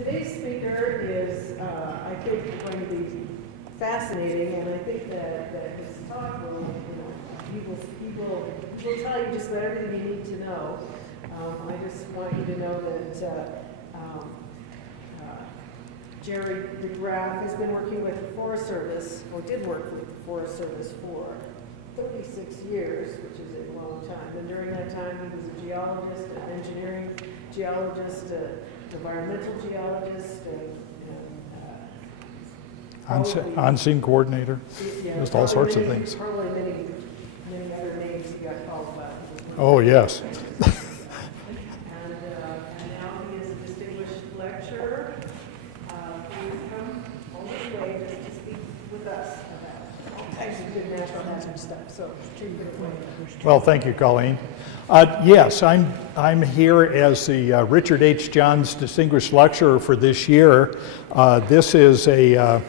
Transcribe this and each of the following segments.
Today's speaker is, I think, going to be fascinating, and I think that his talk will, he will tell you just about everything you need to know. I just want you to know that Jerry Graff has been working with the Forest Service, or did work with the Forest Service for 36 years, which is a long time. And during that time, he was a geologist, an engineering geologist, an environmental geologist, on-scene coordinator, yeah, just all sorts of things. Probably many other names he got called by. Oh, yes. And now he is a distinguished lecturer. He's come all the way just to speak with us about all kinds of good natural hazard stuff. So, take it away. Well, thank you, Colleen. Yes, I'm here as the Richard H. Jahns Distinguished Lecturer for this year. This is a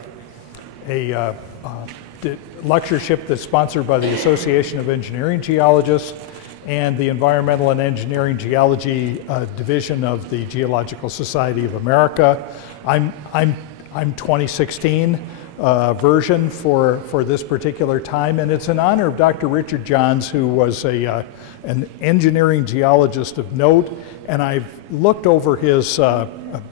lectureship that's sponsored by the Association of Engineering Geologists and the Environmental and Engineering Geology Division of the Geological Society of America. I'm 2016 version for this particular time, and it's in honor of Dr. Richard Jahns, who was an engineering geologist of note, and I've looked over his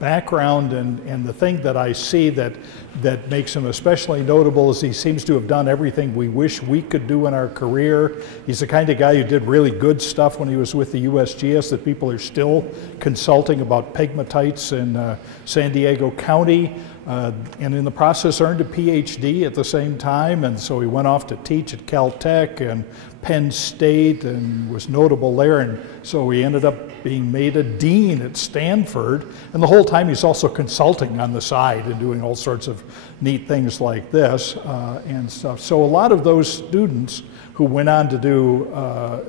background, and the thing that I see that makes him especially notable is he seems to have done everything we wish we could do in our career. He's the kind of guy who did really good stuff when he was with the USGS that people are still consulting about pegmatites in San Diego County, and in the process earned a PhD at the same time, and so he went off to teach at Caltech and Penn State and was notable there, and so he ended up being made a dean at Stanford, and the whole time he's also consulting on the side and doing all sorts of neat things like this and stuff. So a lot of those students who went on to do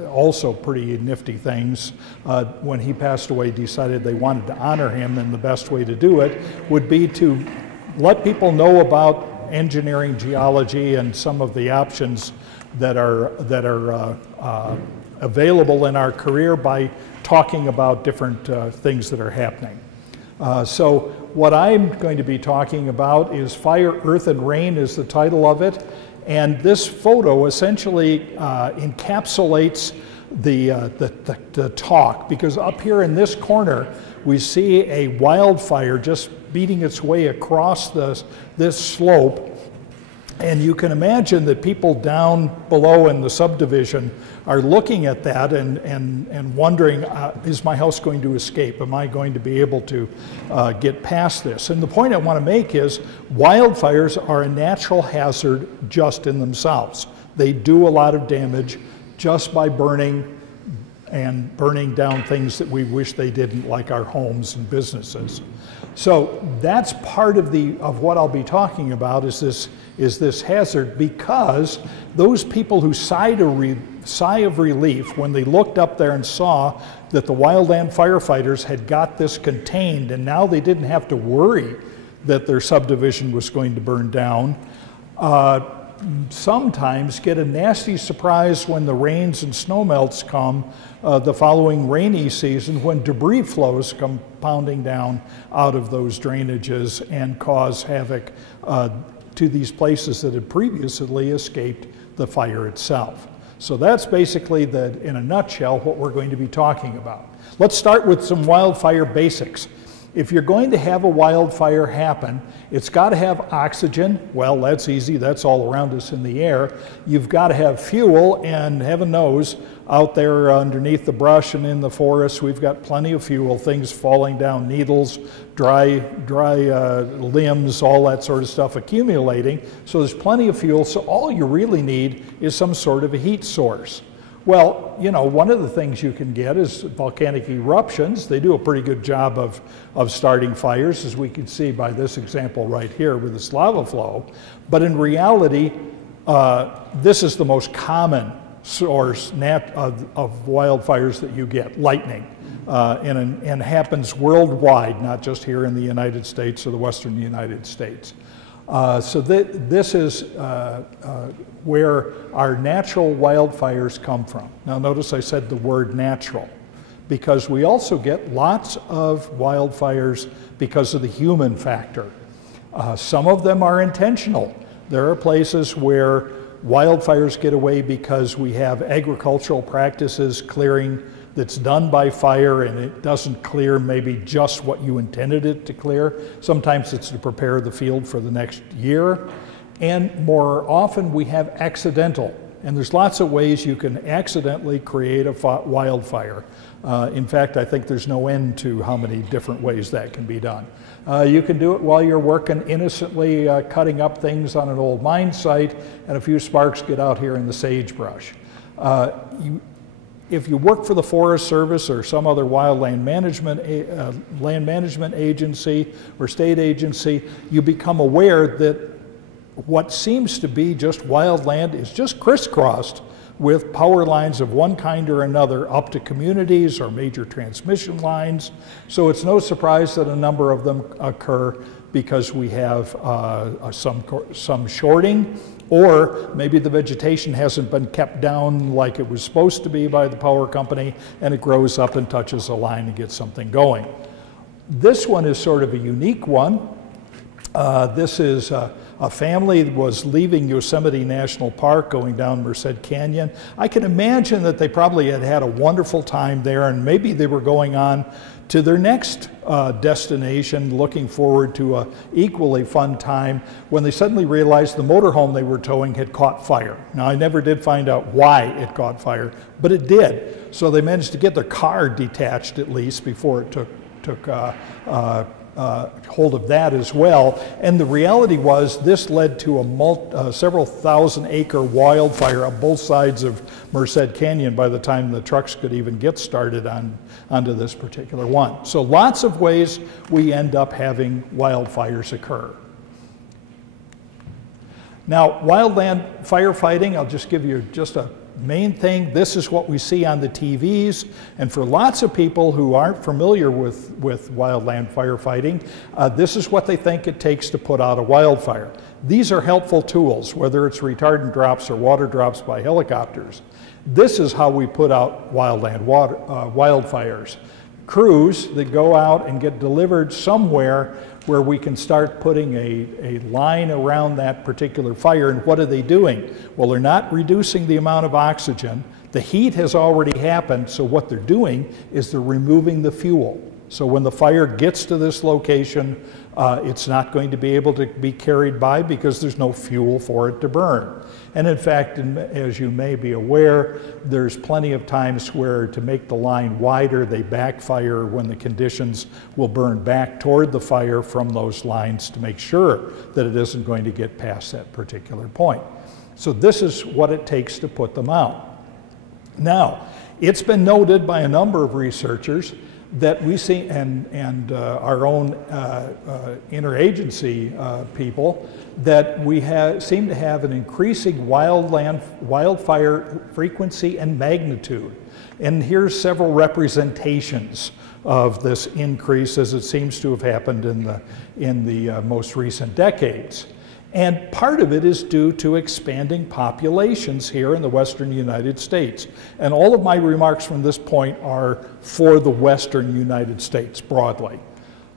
also pretty nifty things, when he passed away decided they wanted to honor him, and the best way to do it would be to let people know about engineering geology and some of the options that are available in our career by talking about different things that are happening. So what I'm going to be talking about is Fire, Earth, and Rain is the title of it. And this photo essentially encapsulates the talk, because up here in this corner we see a wildfire just beating its way across this slope. And you can imagine that people down below in the subdivision are looking at that and wondering, is my house going to escape? Am I going to be able to get past this? And the point I want to make is wildfires are a natural hazard just in themselves. They do a lot of damage just by burning down things that we wish they didn't, like our homes and businesses. So that's part of what I'll be talking about is this hazard, because those people who sighed a sigh of relief when they looked up there and saw that the wildland firefighters had got this contained, and now they didn't have to worry that their subdivision was going to burn down, sometimes get a nasty surprise when the rains and snowmelts come the following rainy season, when debris flows come pounding down out of those drainages and cause havoc to these places that had previously escaped the fire itself. So that's basically, in a nutshell, what we're going to be talking about. Let's start with some wildfire basics. If you're going to have a wildfire happen, it's got to have oxygen. Well, that's easy. That's all around us in the air. You've got to have fuel, and heaven knows, out there underneath the brush and in the forest, we've got plenty of fuel, things falling down, needles, dry limbs, all that sort of stuff accumulating. So there's plenty of fuel. So all you really need is some sort of a heat source. Well, you know, one of the things you can get is volcanic eruptions. They do a pretty good job of starting fires, as we can see by this example right here with this lava flow. But in reality, this is the most common source of wildfires that you get, lightning, and happens worldwide, not just here in the United States or the Western United States. So this is where our natural wildfires come from. Now notice I said the word natural, because we also get lots of wildfires because of the human factor. Some of them are intentional. There are places where wildfires get away because we have agricultural practices, clearing that's done by fire, and it doesn't clear maybe just what you intended it to clear. Sometimes it's to prepare the field for the next year. And more often we have accidental. And there's lots of ways you can accidentally create a wildfire. In fact, I think there's no end to how many different ways that can be done. You can do it while you're working innocently, cutting up things on an old mine site, and a few sparks get out here in the sagebrush. If you work for the Forest Service or some other land management agency or state agency, you become aware that what seems to be just wildland is just crisscrossed with power lines of one kind or another up to communities or major transmission lines. So it's no surprise that a number of them occur because we have some shorting, or maybe the vegetation hasn't been kept down like it was supposed to be by the power company, and it grows up and touches a line and gets something going. This one is sort of a unique one. This is a family was leaving Yosemite National Park, going down Merced Canyon. I can imagine that they probably had had a wonderful time there, and maybe they were going on to their next destination, looking forward to an equally fun time, when they suddenly realized the motorhome they were towing had caught fire. Now, I never did find out why it caught fire, but it did. So they managed to get their car detached at least before it took hold of that as well. And the reality was this led to a several thousand acre wildfire on both sides of Merced Canyon by the time the trucks could even get started onto this particular one. So lots of ways we end up having wildfires occur. Now, wildland firefighting, I'll just give you just a main thing. This is what we see on the TVs, and for lots of people who aren't familiar with wildland firefighting, this is what they think it takes to put out a wildfire. These are helpful tools, whether it's retardant drops or water drops by helicopters. This is how we put out wildfires. Crews that go out and get delivered somewhere where we can start putting a line around that particular fire. And what are they doing? Well, they're not reducing the amount of oxygen. The heat has already happened, so what they're doing is they're removing the fuel. So when the fire gets to this location, it's not going to be able to be carried by because there's no fuel for it to burn. And in fact, as you may be aware, there's plenty of times where to make the line wider, they backfire when the conditions will burn back toward the fire from those lines to make sure that it isn't going to get past that particular point. So this is what it takes to put them out. Now, it's been noted by a number of researchers that we see, and our own interagency people, that we seem to have an increasing wildfire frequency and magnitude. And here's several representations of this increase as it seems to have happened in the most recent decades. And part of it is due to expanding populations here in the western United States. And all of my remarks from this point are for the western United States broadly.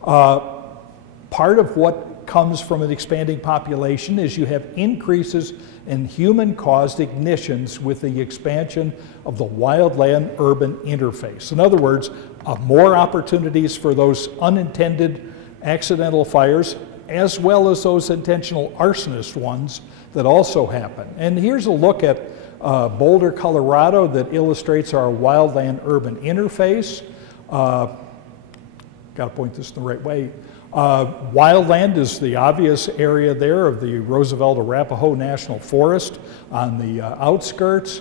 Part of what comes from an expanding population is you have increases in human-caused ignitions with the expansion of the wildland-urban interface. In other words, more opportunities for those unintended accidental fires, as well as those intentional arsonist ones that also happen. And here's a look at Boulder, Colorado that illustrates our wildland-urban interface. Got to point this the right way. Wildland is the obvious area there of the Roosevelt-Arapahoe National Forest on the outskirts.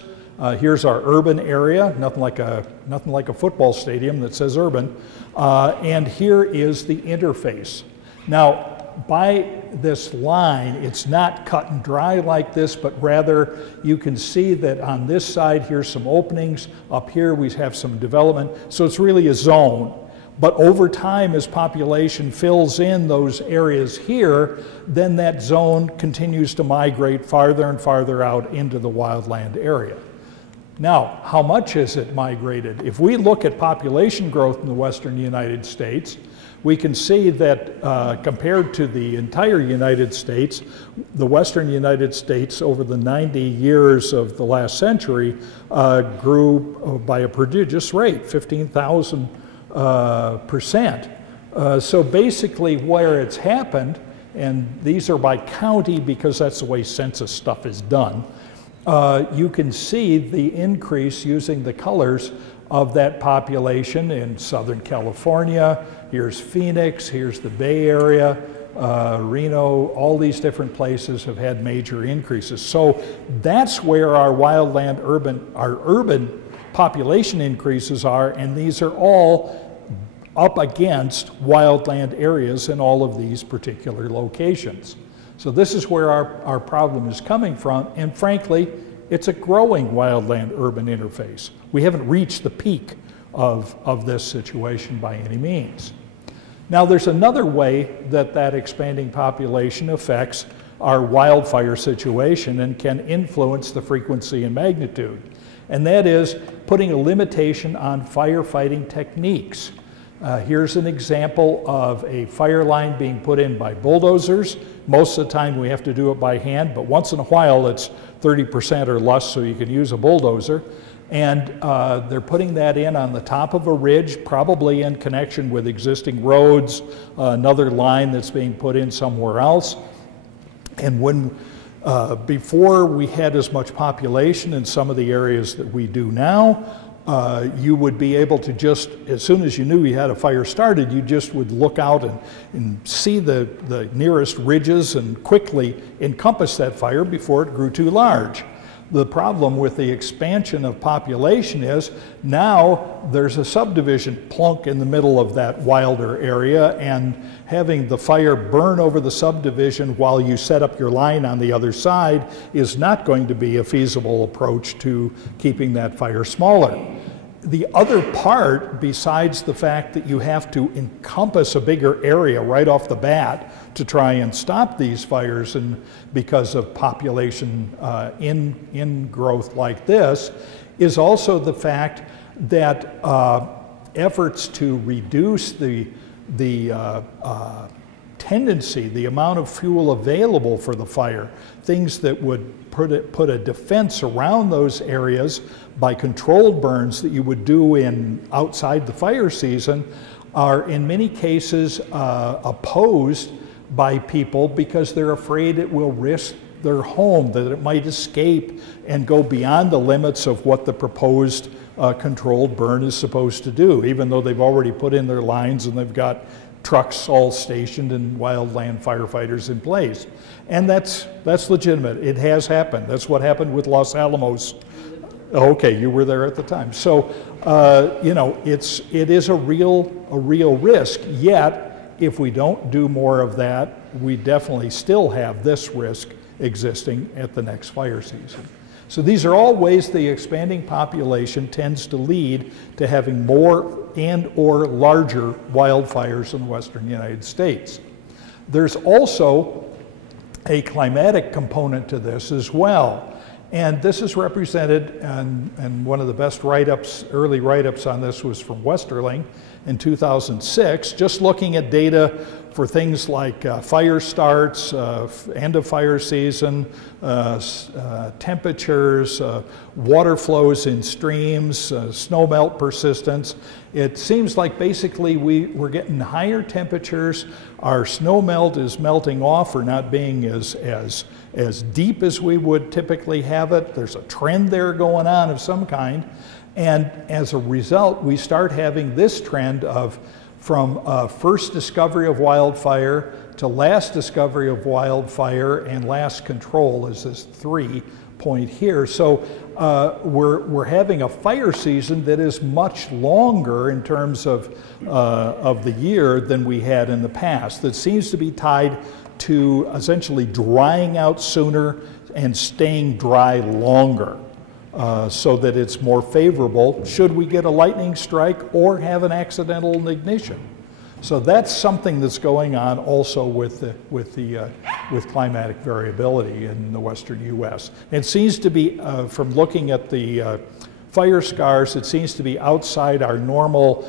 Here's our urban area, nothing like a football stadium that says urban. And here is the interface. Now, by this line, it's not cut and dry like this, but rather you can see that on this side, here's some openings. Up here, we have some development. So it's really a zone. But over time, as population fills in those areas here, then that zone continues to migrate farther and farther out into the wildland area. Now, how much has it migrated? If we look at population growth in the western United States, we can see that compared to the entire United States, the western United States over the 90 years of the last century grew by a prodigious rate, 15,000%. So basically where it's happened, and these are by county because that's the way census stuff is done, you can see the increase using the colors of that population in Southern California. Here's Phoenix, here's the Bay Area, Reno, all these different places have had major increases. So that's where our our urban population increases are, and these are all up against wildland areas in all of these particular locations. So this is where our problem is coming from, and frankly, it's a growing wildland-urban interface. We haven't reached the peak of this situation by any means. Now there's another way that that expanding population affects our wildfire situation and can influence the frequency and magnitude, and that is putting a limitation on firefighting techniques. Here's an example of a fire line being put in by bulldozers. Most of the time we have to do it by hand, but once in a while it's 30% or less, so you can use a bulldozer. And they're putting that in on the top of a ridge, probably in connection with existing roads, another line that's being put in somewhere else. And when before we had as much population in some of the areas that we do now, you would be able to just, as soon as you knew you had a fire started, you just would look out and see the nearest ridges and quickly encompass that fire before it grew too large. The problem with the expansion of population is now there's a subdivision plunk in the middle of that wilder area, and having the fire burn over the subdivision while you set up your line on the other side is not going to be a feasible approach to keeping that fire smaller. The other part, besides the fact that you have to encompass a bigger area right off the bat to try and stop these fires, and because of population in growth like this, is also the fact that efforts to reduce the tendency, the amount of fuel available for the fire, things that would put a defense around those areas by controlled burns that you would do outside the fire season, are in many cases opposed by people because they're afraid it will risk their home, that it might escape and go beyond the limits of what the proposed controlled burn is supposed to do, even though they've already put in their lines and they've got trucks all stationed and wildland firefighters in place. And that's legitimate. It has happened. That's what happened with Los Alamos. Okay, you were there at the time. So, you know, it is a real risk, yet if we don't do more of that, we definitely still have this risk existing at the next fire season. So these are all ways the expanding population tends to lead to having more and or larger wildfires in the western United States. There's also a climatic component to this as well. And this is represented, and one of the best write-ups, early write-ups on this was from Westerling in 2006, just looking at data for things like fire starts, end of fire season, temperatures, water flows in streams, snow melt persistence. It seems like basically we're getting higher temperatures. Our snow melt is melting off or not being as deep as we would typically have it. There's a trend there going on of some kind. And as a result, we start having this trend of from first discovery of wildfire to last discovery of wildfire and last control is this 3 point here. So we're having a fire season that is much longer in terms of the year than we had in the past. That seems to be tied to essentially drying out sooner and staying dry longer. So that it's more favorable should we get a lightning strike or have an accidental ignition. So that's something that's going on also with the with climatic variability in the western U.S. It seems to be, from looking at the fire scars, it seems to be outside our normal,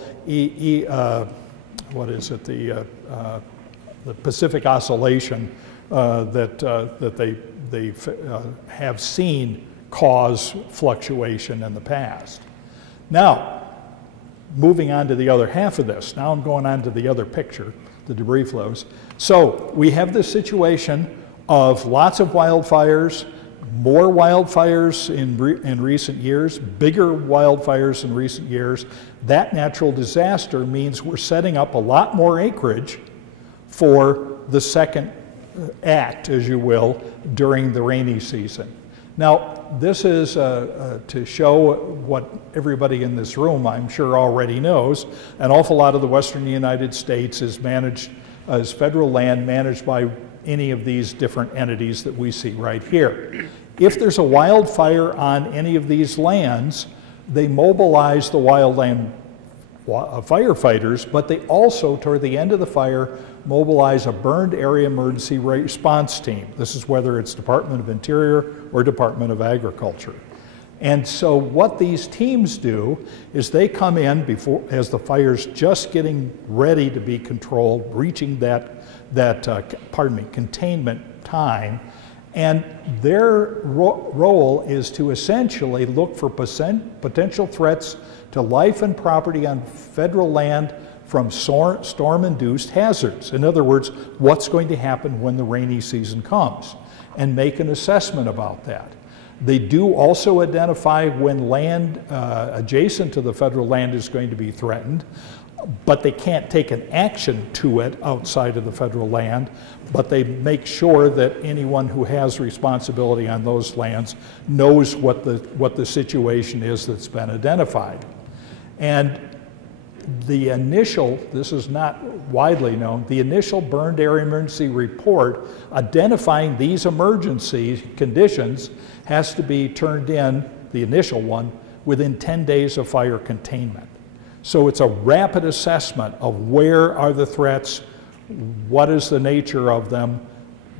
what is it, the Pacific Oscillation that they have seen cause fluctuation in the past. Now, moving on to the other half of this. Now I'm going on to the other picture, the debris flows. So we have this situation of lots of wildfires, more wildfires in recent years, bigger wildfires in recent years. That natural disaster means we're setting up a lot more acreage for the second act, as you will, during the rainy season. Now, this is to show what everybody in this room, I'm sure, already knows. An awful lot of the western United States is managed as federal land managed by any of these different entities that we see right here. If there's a wildfire on any of these lands, they mobilize the wildland firefighters, but they also, toward the end of the fire, mobilize a burned area emergency response team. This is whether it's Department of Interior or Department of Agriculture. And so what these teams do is they come in before, as the fire's just getting ready to be controlled, reaching that containment time, and their role is to essentially look for potential threats to life and property on federal land from storm-induced hazards. In other words, what's going to happen when the rainy season comes, and make an assessment about that. They do also identify when land adjacent to the federal land is going to be threatened, but they can't take an action to it outside of the federal land, but they make sure that anyone who has responsibility on those lands knows what the situation is that's been identified. And the initial, this is not widely known, the initial burned area emergency report identifying these emergency conditions has to be turned in, the initial one, within 10 days of fire containment. So it's a rapid assessment of where are the threats, what is the nature of them,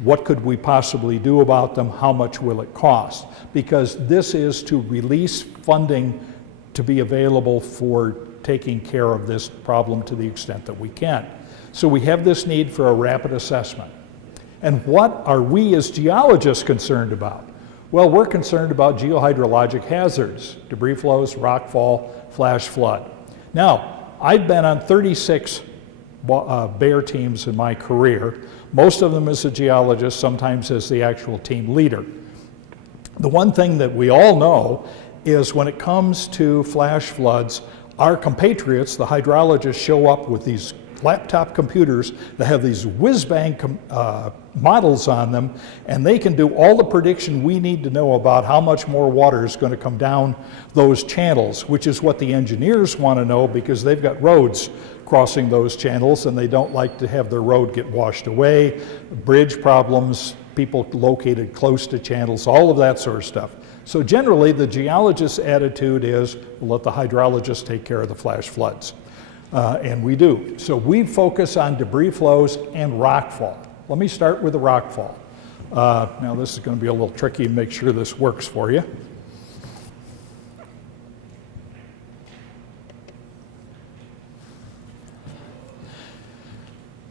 what could we possibly do about them, how much will it cost? Because this is to release funding to be available for taking care of this problem to the extent that we can. So we have this need for a rapid assessment. And what are we as geologists concerned about? Well, we're concerned about geohydrologic hazards, debris flows, rockfall, flash flood. Now, I've been on 36 BEAR teams in my career, most of them as a geologist, sometimes as the actual team leader. The one thing that we all know is when it comes to flash floods, our compatriots, the hydrologists, show up with these laptop computers that have these whiz-bang models on them, and they can do all the prediction we need to know about how much more water is going to come down those channels, which is what the engineers want to know because they've got roads crossing those channels and they don't like to have their road get washed away, bridge problems, people located close to channels, all of that sort of stuff. So generally, the geologist's attitude is, we'll let the hydrologists take care of the flash floods. And we do. So we focus on debris flows and rockfall. Let me start with the rockfall. Now this is going to be a little tricky to make sure this works for you.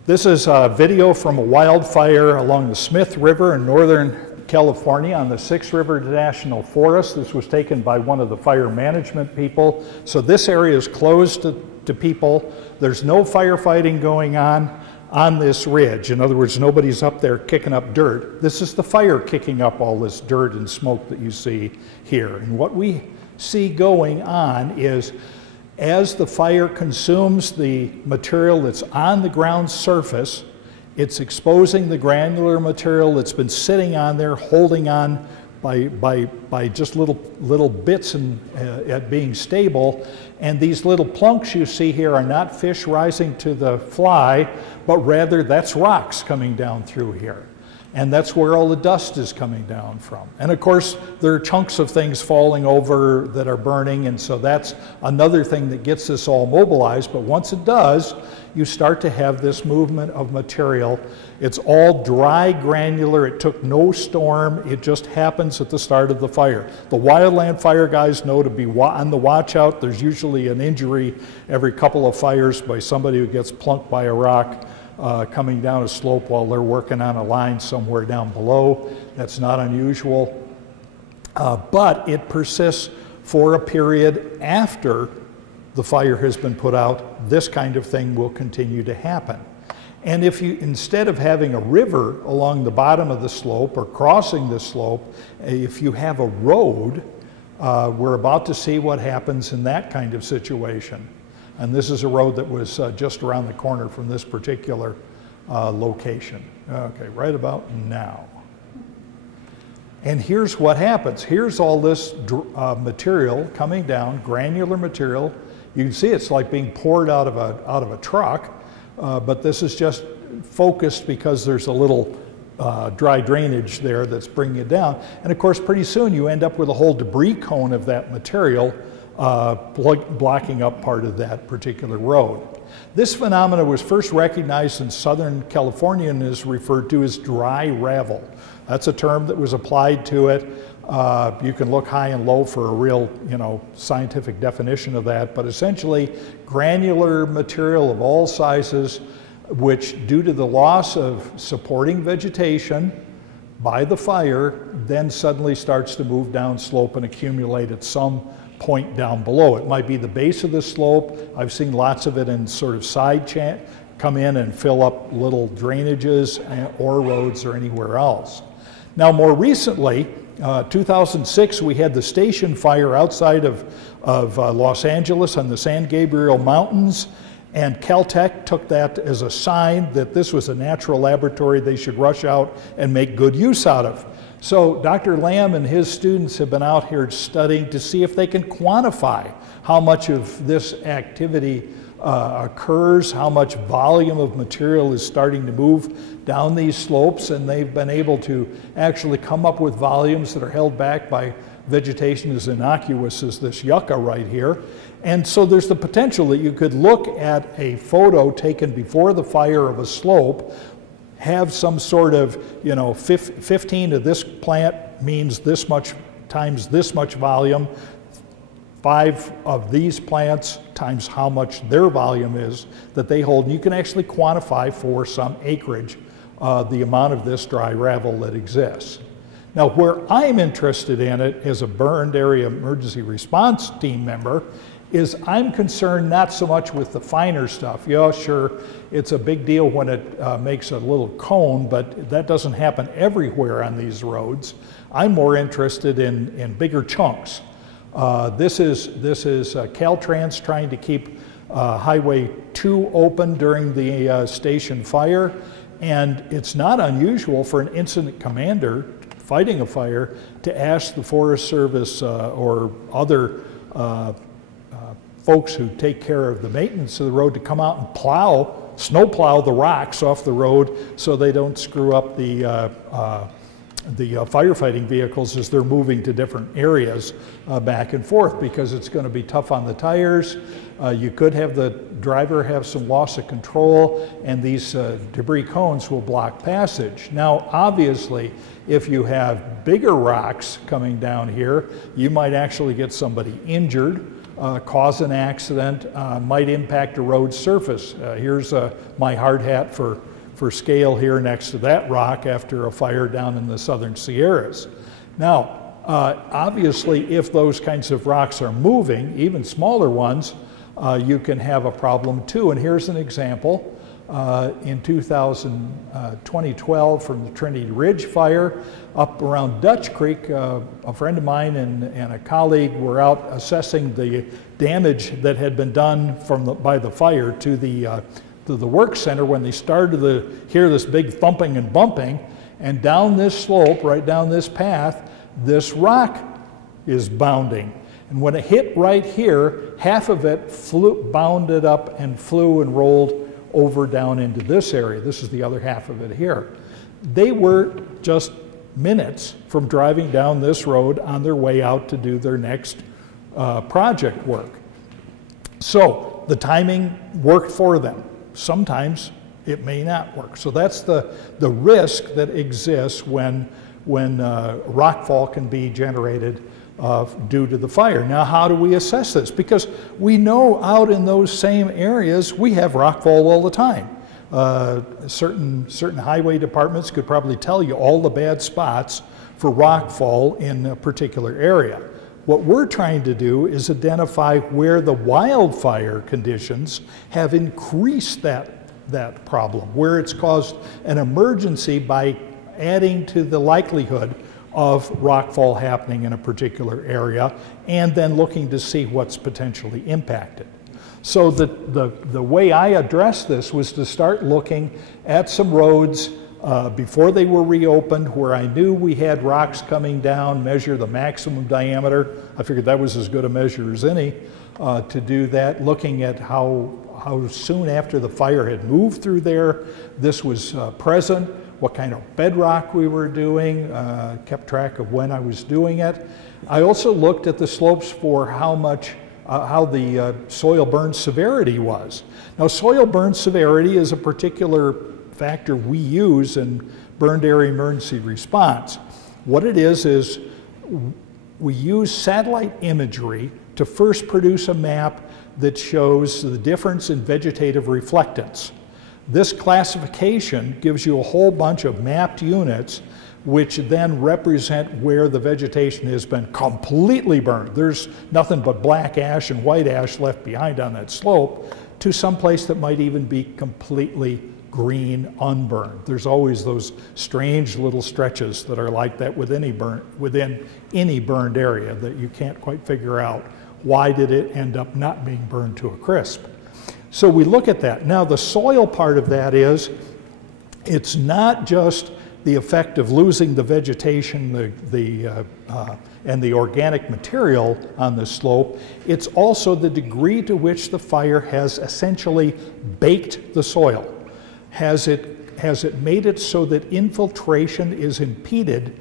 This is a video from a wildfire along the Smith River in northern California on the Six River National Forest. This was taken by one of the fire management people. So this area is closed to people. There's no firefighting going on this ridge. In other words, nobody's up there kicking up dirt. This is the fire kicking up all this dirt and smoke that you see here. And what we see going on is as the fire consumes the material that's on the ground surface, it's exposing the granular material that's been sitting on there, holding on by just little bits and at being stable. And these little plunks you see here are not fish rising to the fly, but rather that's rocks coming down through here. And that's where all the dust is coming down from. And of course, there are chunks of things falling over that are burning, and so that's another thing that gets this all mobilized. But once it does, you start to have this movement of material. It's all dry, granular. It took no storm. It just happens at the start of the fire. The wildland fire guys know to be on the watch out. There's usually an injury every couple of fires by somebody who gets plunked by a rock coming down a slope while they're working on a line somewhere down below. That's not unusual. But it persists for a period after the fire has been put out. This kind of thing will continue to happen. And if you, instead of having a river along the bottom of the slope or crossing the slope, if you have a road, we're about to see what happens in that kind of situation. And this is a road that was just around the corner from this particular location. Okay, right about now. And here's what happens. Here's all this material coming down, granular material. You can see it's like being poured out of a truck, but this is just focused because there's a little dry drainage there that's bringing it down. And of course, pretty soon you end up with a whole debris cone of that material blocking up part of that particular road. This phenomenon was first recognized in Southern California and is referred to as dry ravel. That's a term that was applied to it. You can look high and low for a real, scientific definition of that, but essentially granular material of all sizes, which due to the loss of supporting vegetation by the fire, then suddenly starts to move down slope and accumulate at some point down below. It might be the base of the slope. I've seen lots of it in sort of side come in and fill up little drainages or roads or anywhere else. Now, more recently, 2006, we had the station fire outside of Los Angeles on the San Gabriel Mountains, and Caltech took that as a sign that this was a natural laboratory they should rush out and make good use out of. So Dr. Lamb and his students have been out here studying to see if they can quantify how much of this activity occurs, how much volume of material is starting to move down these slopes, and they've been able to actually come up with volumes that are held back by vegetation as innocuous as this yucca right here. And so there's the potential that you could look at a photo taken before the fire of a slope, have some sort of, 15 of this plant means this much times this much volume, 5 of these plants times how much their volume is that they hold. And you can actually quantify for some acreage the amount of this dry ravel that exists. Now, where I'm interested in it as a burned area emergency response team member is I'm concerned not so much with the finer stuff. Yeah, sure, it's a big deal when it makes a little cone, but that doesn't happen everywhere on these roads. I'm more interested in bigger chunks. This is Caltrans trying to keep Highway 2 open during the station fire, and it's not unusual for an incident commander fighting a fire to ask the Forest Service or other folks who take care of the maintenance of the road to come out and snow plow the rocks off the road so they don't screw up the firefighting vehicles as they're moving to different areas back and forth, because it's going to be tough on the tires. You could have the driver have some loss of control, and these debris cones will block passage. Now, obviously, if you have bigger rocks coming down here, you might actually get somebody injured, cause an accident, might impact a road surface. Here's my hard hat for scale here next to that rock after a fire down in the southern Sierras. Now, obviously, if those kinds of rocks are moving, even smaller ones, you can have a problem too. And here's an example. In 2012 from the Trinity Ridge fire up around Dutch Creek, a friend of mine and a colleague were out assessing the damage that had been done by the fire to the work center when they started to hear this big thumping and bumping, and down this slope, right down this path, this rock is bounding. And when it hit right here, half of it bounded up and flew and rolled over down into this area. This is the other half of it here. they were just minutes from driving down this road on their way out to do their next project work. So the timing worked for them. Sometimes it may not work. So that's the risk that exists when rockfall can be generated due to the fire. Now, how do we assess this? Because we know out in those same areas we have rockfall all the time. Certain highway departments could probably tell you all the bad spots for rockfall in a particular area. What we're trying to do is identify where the wildfire conditions have increased that problem, where it's caused an emergency by adding to the likelihood of rockfall happening in a particular area, and then looking to see what's potentially impacted. So the way I addressed this was to start looking at some roads before they were reopened where I knew we had rocks coming down, measure the maximum diameter. I figured that was as good a measure as any to do that, looking at how soon after the fire had moved through there this was present, what kind of bedrock we were doing, kept track of when I was doing it. I also looked at the slopes for how the soil burn severity was. Now, soil burn severity is a particular factor we use in burned area emergency response. What it is we use satellite imagery to first produce a map that shows the difference in vegetative reflectance. This classification gives you a whole bunch of mapped units which then represent where the vegetation has been completely burned. There's nothing but black ash and white ash left behind on that slope, to some place that might even be completely green, unburned. There's always those strange little stretches that are like that within any burned area that you can't quite figure out why did it end up not being burned to a crisp. So we look at that. Now the soil part of that is, it's not just the effect of losing the vegetation and the organic material on the slope, it's also the degree to which the fire has essentially baked the soil. Has it made it so that infiltration is impeded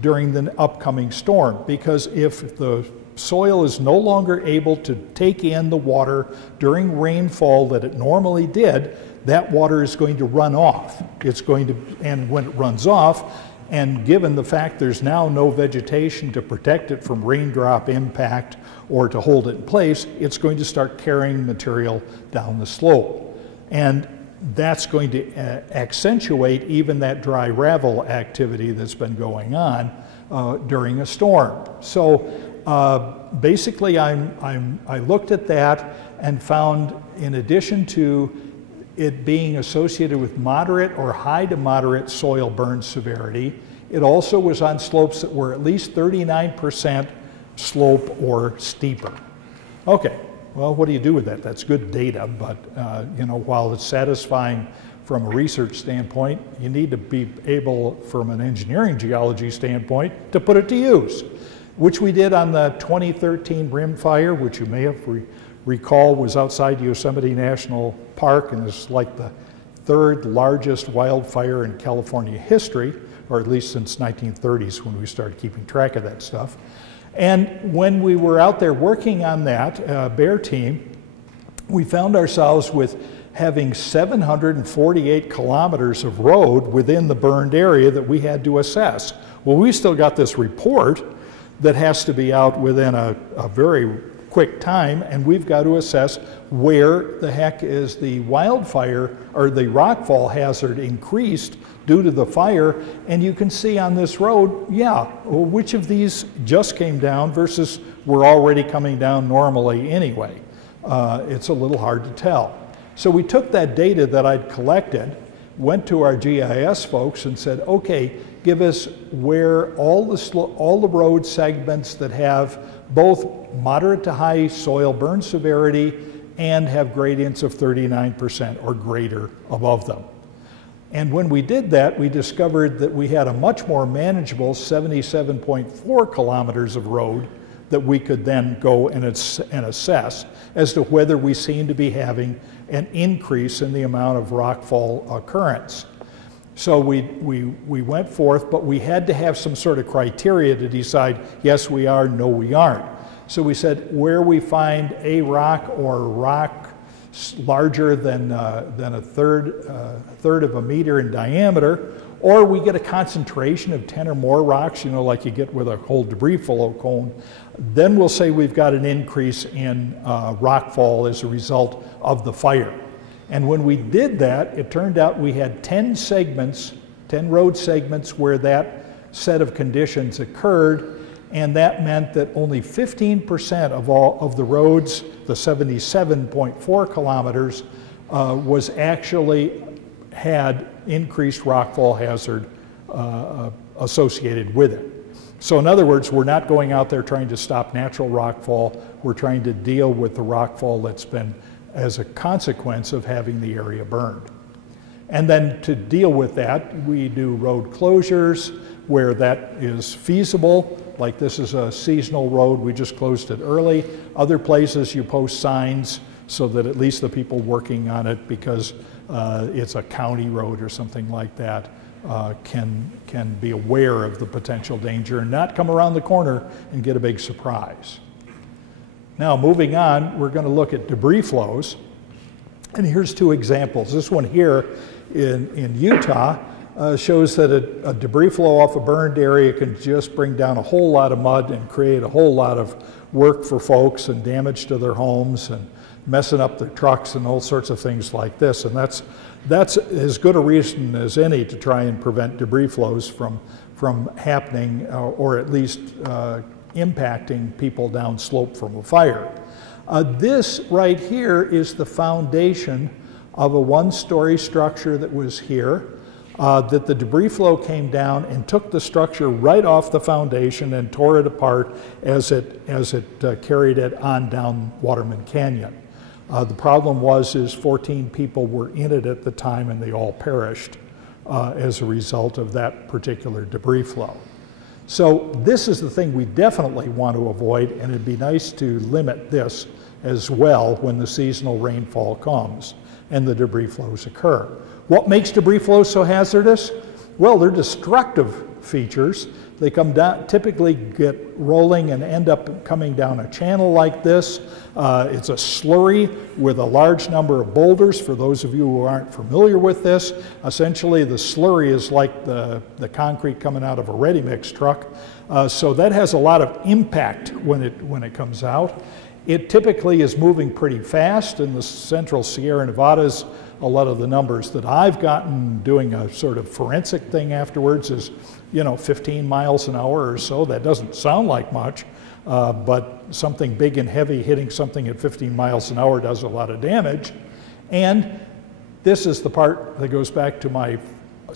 during the upcoming storm? Because if the soil is no longer able to take in the water during rainfall that it normally did, that water is going to run off. And when it runs off, and given the fact there's now no vegetation to protect it from raindrop impact or to hold it in place, it's going to start carrying material down the slope. And that's going to accentuate even that dry ravel activity that's been going on during a storm. So basically I looked at that and found, in addition to it being associated with moderate or high to moderate soil burn severity, it also was on slopes that were at least 39% slope or steeper. Okay, well, what do you do with that? That's good data, but you know, while it's satisfying from a research standpoint, you need to be able, from an engineering geology standpoint, to put it to use, which we did on the 2013 Rim Fire, which you may have recall was outside Yosemite National Park and is like the third largest wildfire in California history, or at least since 1930s when we started keeping track of that stuff. And when we were out there working on that BEAR team, we found ourselves with having 748 kilometers of road within the burned area that we had to assess. Well, we still got this report that has to be out within a very quick time, and we've got to assess where the heck is the wildfire or the rockfall hazard increased due to the fire. And you can see on this road, yeah, well, which of these just came down versus were already coming down normally anyway. It's a little hard to tell. So we took that data that I'd collected, went to our GIS folks and said, okay, give us where all the road segments that have both moderate to high soil burn severity and have gradients of 39% or greater above them. And when we did that, we discovered that we had a much more manageable 77.4 kilometers of road that we could then go and assess as to whether we seem to be having an increase in the amount of rockfall occurrence. So we went forth, but we had to have some sort of criteria to decide, yes, we are, no, we aren't. So we said, where we find a rock or rock larger than a third of a meter in diameter, or we get a concentration of 10 or more rocks, you know, like you get with a whole debris flow cone, then we'll say we've got an increase in rockfall as a result of the fire. And when we did that, it turned out we had 10 segments, 10 road segments where that set of conditions occurred, and that meant that only 15% of all of the roads, the 77.4 kilometers, was actually had increased rockfall hazard associated with it. So in other words, we're not going out there trying to stop natural rockfall, we're trying to deal with the rockfall that's been as a consequence of having the area burned. And then to deal with that, we do road closures where that is feasible. Like this is a seasonal road, we just closed it early. Other places you post signs so that at least the people working on it, because it's a county road or something like that, can be aware of the potential danger and not come around the corner and get a big surprise. Now moving on, we're going to look at debris flows. And here's two examples. This one here in Utah shows that a debris flow off a burned area can just bring down a whole lot of mud and create a whole lot of work for folks and damage to their homes and messing up their trucks and all sorts of things like this. And that's as good a reason as any to try and prevent debris flows from happening or at least impacting people downslope from a fire. This right here is the foundation of a one-story structure that was here, that the debris flow came down and took the structure right off the foundation and tore it apart as it carried it on down Waterman Canyon. The problem is 14 people were in it at the time and they all perished as a result of that particular debris flow. So this is the thing we definitely want to avoid, and it'd be nice to limit this as well when the seasonal rainfall comes and the debris flows occur. What makes debris flows so hazardous? Well, they're destructive features. They come down, typically get rolling and end up coming down a channel like this. It's a slurry with a large number of boulders. For those of you who aren't familiar with this, essentially the slurry is like the concrete coming out of a ready-mix truck. So that has a lot of impact when it comes out. It typically is moving pretty fast. In the central Sierra Nevadas, a lot of the numbers that I've gotten doing a sort of forensic thing afterwards is, 15 miles an hour or so. That doesn't sound like much, but something big and heavy hitting something at 15 miles an hour does a lot of damage. And this is the part that goes back to my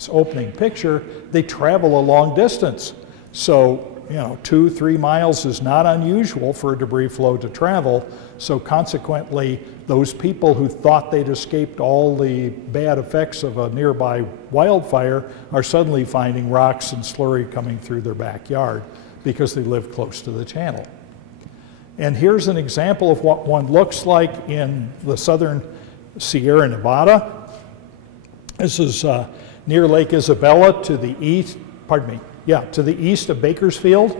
opening picture. They travel a long distance. So 2-3 miles is not unusual for a debris flow to travel. So consequently, those people who thought they'd escaped all the bad effects of a nearby wildfire are suddenly finding rocks and slurry coming through their backyard because they live close to the channel. And here's an example of what one looks like in the southern Sierra Nevada. This is near Lake Isabella to the east, to the east of Bakersfield.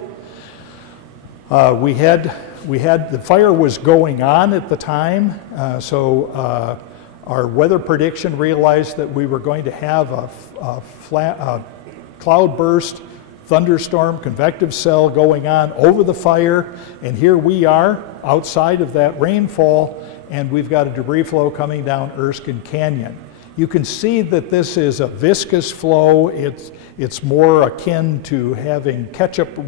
The fire was going on at the time, so our weather prediction realized that we were going to have a cloudburst, thunderstorm, convective cell going on over the fire, and here we are outside of that rainfall, and we've got a debris flow coming down Erskine Canyon. You can see that this is a viscous flow. It's more akin to having ketchup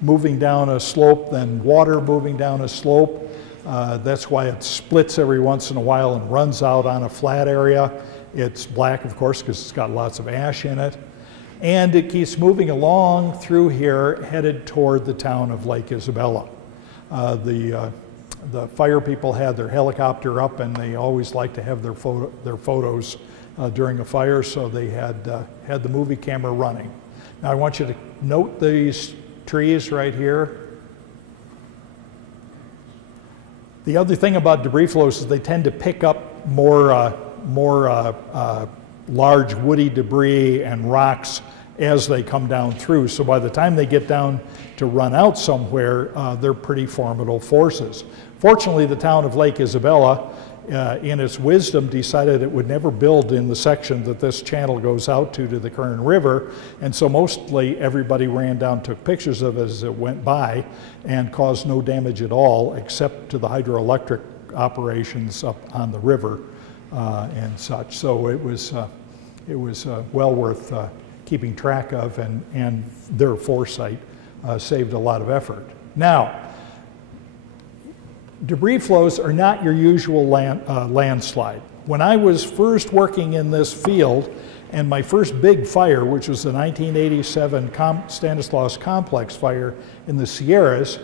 moving down a slope than water moving down a slope. That's why it splits every once in a while and runs out on a flat area. It's black, of course, because it's got lots of ash in it. And it keeps moving along through here, headed toward the town of Lake Isabella. The fire people had their helicopter up, and they always like to have their photos during a fire, so they had the movie camera running. Now I want you to note these trees right here. The other thing about debris flows is they tend to pick up more large woody debris and rocks as they come down through. So by the time they get down to run out somewhere, they're pretty formidable forces. Fortunately, the town of Lake Isabella, in its wisdom, decided it would never build in the section that this channel goes out to the Kern River, and so mostly everybody ran down, took pictures of it as it went by, and caused no damage at all, except to the hydroelectric operations up on the river and such. So it was well worth keeping track of, and their foresight saved a lot of effort. Now, debris flows are not your usual landslide. When I was first working in this field, and my first big fire, which was the 1987 Stanislaus Complex fire in the Sierras,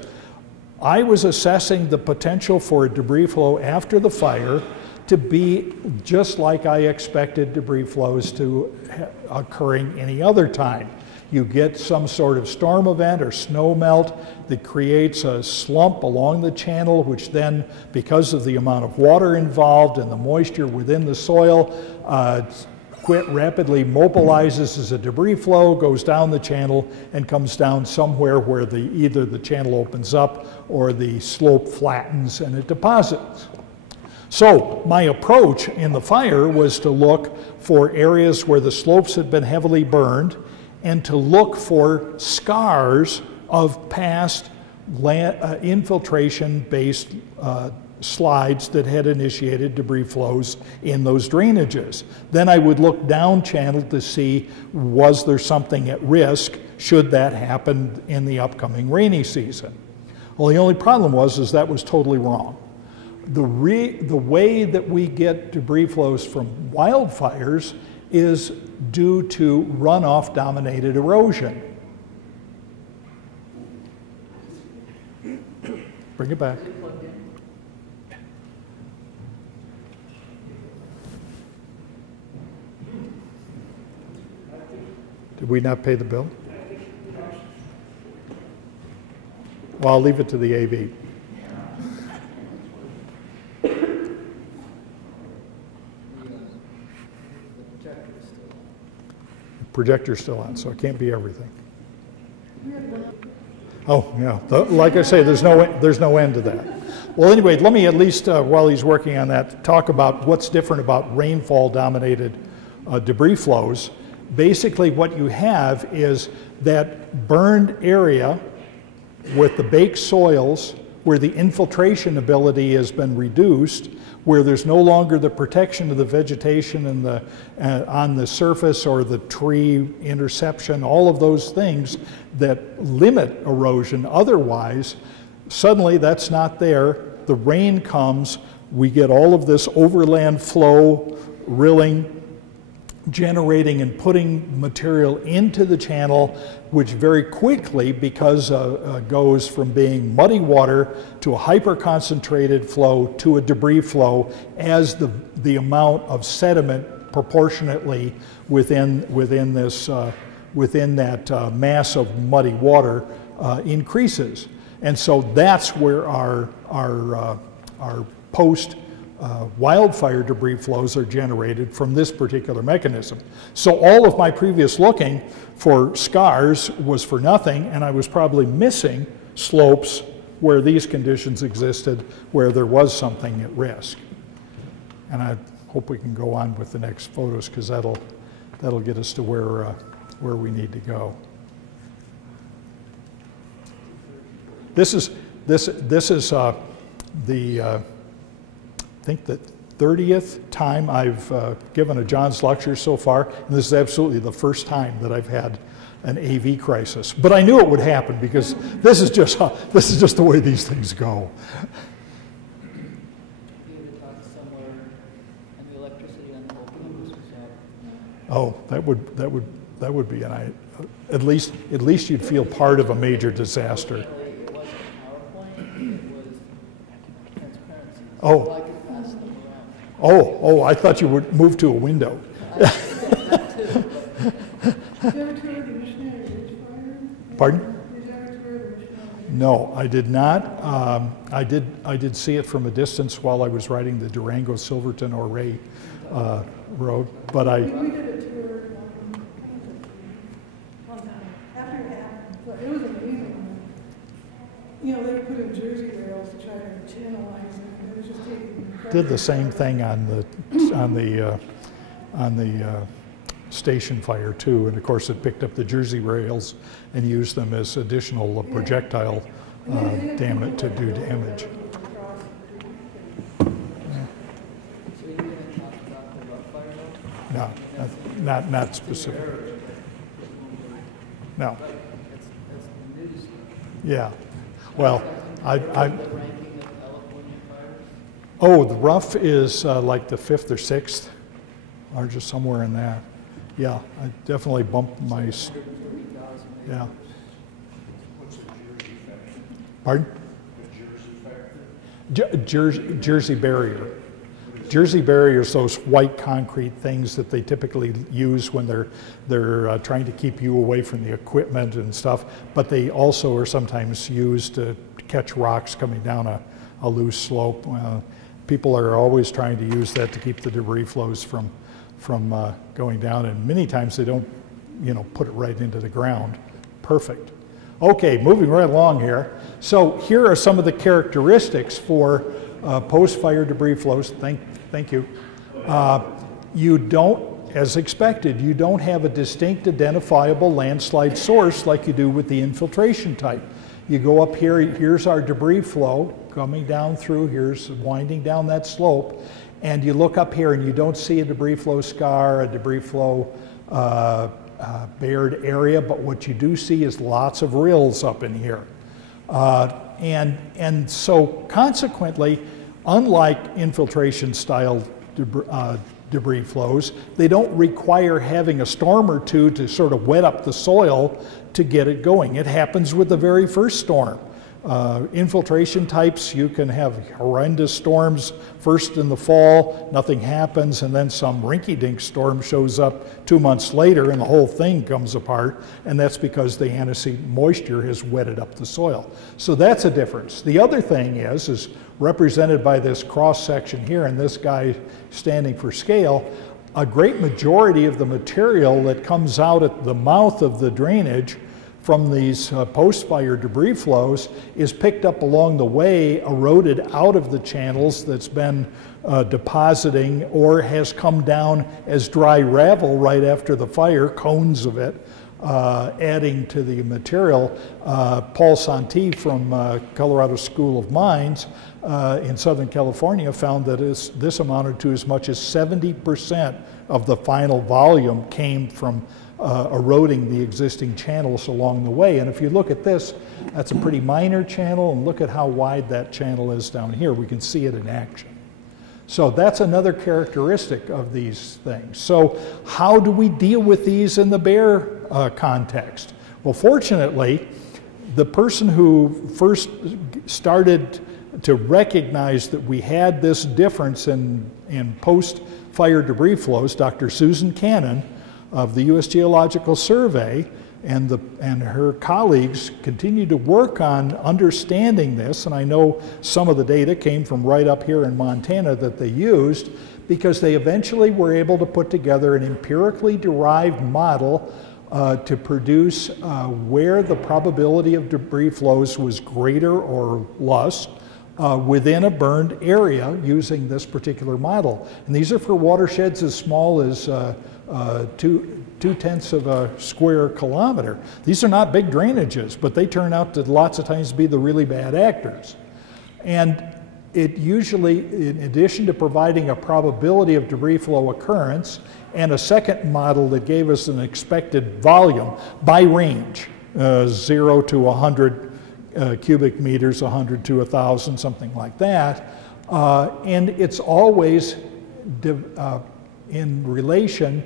I was assessing the potential for a debris flow after the fire to be just like I expected debris flows to occurring any other time. You get some sort of storm event or snow melt that creates a slump along the channel, which then, because of the amount of water involved and the moisture within the soil, rapidly mobilizes as a debris flow, goes down the channel, and comes down somewhere where either the channel opens up or the slope flattens and it deposits. So my approach in the fire was to look for areas where the slopes had been heavily burned, and to look for scars of past infiltration-based slides that had initiated debris flows in those drainages. Then I would look down channel to see, was there something at risk should that happen in the upcoming rainy season? Well, the only problem was that was totally wrong. The way that we get debris flows from wildfires is due to runoff-dominated erosion. Bring it back. Did we not pay the bill? Well, I'll leave it to the AV. Projector's still on, so it can't be everything. Oh, yeah. Like I say, there's no end to that. Well, anyway, let me at least, while he's working on that, talk about what's different about rainfall-dominated debris flows. Basically, what you have is that burned area with the baked soils where the infiltration ability has been reduced, where there's no longer the protection of the vegetation and on the surface or the tree interception, all of those things that limit erosion otherwise. Suddenly that's not there. The rain comes, we get all of this overland flow, rilling, generating and putting material into the channel, which very quickly, because goes from being muddy water to a hyper-concentrated flow to a debris flow as the amount of sediment proportionately within that mass of muddy water increases. And so that's where our post wildfire debris flows are generated from this particular mechanism. So all of my previous looking for scars was for nothing, and I was probably missing slopes where these conditions existed, where there was something at risk. And I hope we can go on with the next photos, because that'll get us to where we need to go. This is I think the 30th time I've given a Jahns lecture so far, and this is absolutely the first time that I've had an AV crisis. But I knew it would happen, because this is just the way these things go. Oh, that would be at least you'd feel part of a major disaster. It wasn't PowerPoint, it was transparency. Oh. So I could pass them around. Oh, I thought you would move to a window. Pardon? No, I did not. I did see it from a distance while I was riding the Durango Silverton Ouray road. But We did a tour, one time, after it happened, but it was amazing. You know, they put in Jersey rails to try to channelize it, and it was just taking. did the same thing on the station fire too, and of course it picked up the Jersey rails and used them as additional projectile damage to do damage. So you're going to talk about the Rockfire though? No, not specific. No. That's the news. Yeah. Well, The ranking of California fires? oh, the rough is like the 5th or 6th, or just somewhere in that. Yeah, I definitely bumped my. 130,000. Yeah. What's the Jersey factor? Pardon? The Jersey factor? Jersey barrier. Jersey barrier is those white concrete things that they typically use when they're trying to keep you away from the equipment and stuff, but they also are sometimes used to catch rocks coming down a loose slope. People are always trying to use that to keep the debris flows from going down, and many times they don't, put it right into the ground. Perfect. Okay, moving right along here. So here are some of the characteristics for post-fire debris flows. Thank you. You don't, as expected, you don't have a distinct identifiable landslide source like you do with the infiltration type. You go up here, here's our debris flow coming down through, here's winding down that slope, and you look up here and you don't see a debris flow scar, a debris flow bared area, but what you do see is lots of rills up in here. And so consequently, unlike infiltration style debris flows, they don't require having a storm or two to sort of wet up the soil to get it going. It happens with the very first storm. Infiltration types, you can have horrendous storms first in the fall, nothing happens, and then some rinky-dink storm shows up 2 months later and the whole thing comes apart, and that's because the antecedent moisture has wetted up the soil. So that's a difference. The other thing is represented by this cross section here and this guy standing for scale. A great majority of the material that comes out at the mouth of the drainage from these post-fire debris flows is picked up along the way, eroded out of the channels that's been depositing, or has come down as dry gravel right after the fire, cones of it, adding to the material. Paul Santi from Colorado School of Mines in Southern California found that this amounted to as much as 70% of the final volume came from eroding the existing channels along the way. And if you look at this, that's a pretty minor channel, and look at how wide that channel is down here. We can see it in action. So that's another characteristic of these things. So how do we deal with these in the bear context? Well, fortunately, the person who first started to recognize that we had this difference in post-fire debris flows, Dr. Susan Cannon of the U.S. Geological Survey, and her colleagues continued to work on understanding this, and I know some of the data came from right up here in Montana that they used, because they eventually were able to put together an empirically derived model to produce where the probability of debris flows was greater or less within a burned area using this particular model. And these are for watersheds as small as 2/10 of a square kilometer. These are not big drainages, but they turn out to lots of times be the really bad actors. And it usually, in addition to providing a probability of debris flow occurrence and a second model that gave us an expected volume by range, 0 to 100 cubic meters, 100 to 1,000, something like that. And it's always in relation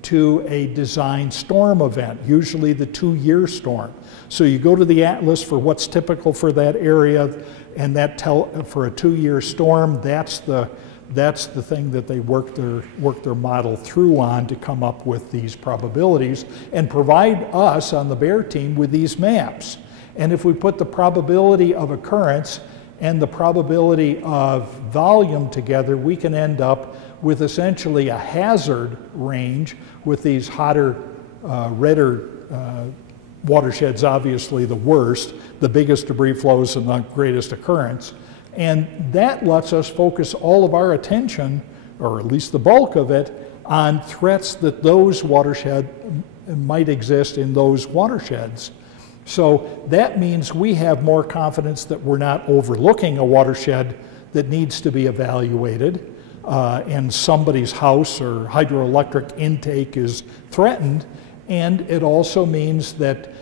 to a design storm event, usually the 2-year storm. So you go to the atlas for what's typical for that area, and that for a 2-year storm, that's the thing that they work their model through on to come up with these probabilities and provide us on the bear team with these maps. And if we put the probability of occurrence and the probability of volume together, we can end up with essentially a hazard range with these hotter, redder watersheds, obviously the worst, the biggest debris flows and the greatest occurrence. And that lets us focus all of our attention, or at least the bulk of it, on threats that those watersheds might exist in those watersheds. So that means we have more confidence that we're not overlooking a watershed that needs to be evaluated and somebody's house or hydroelectric intake is threatened. And it also means that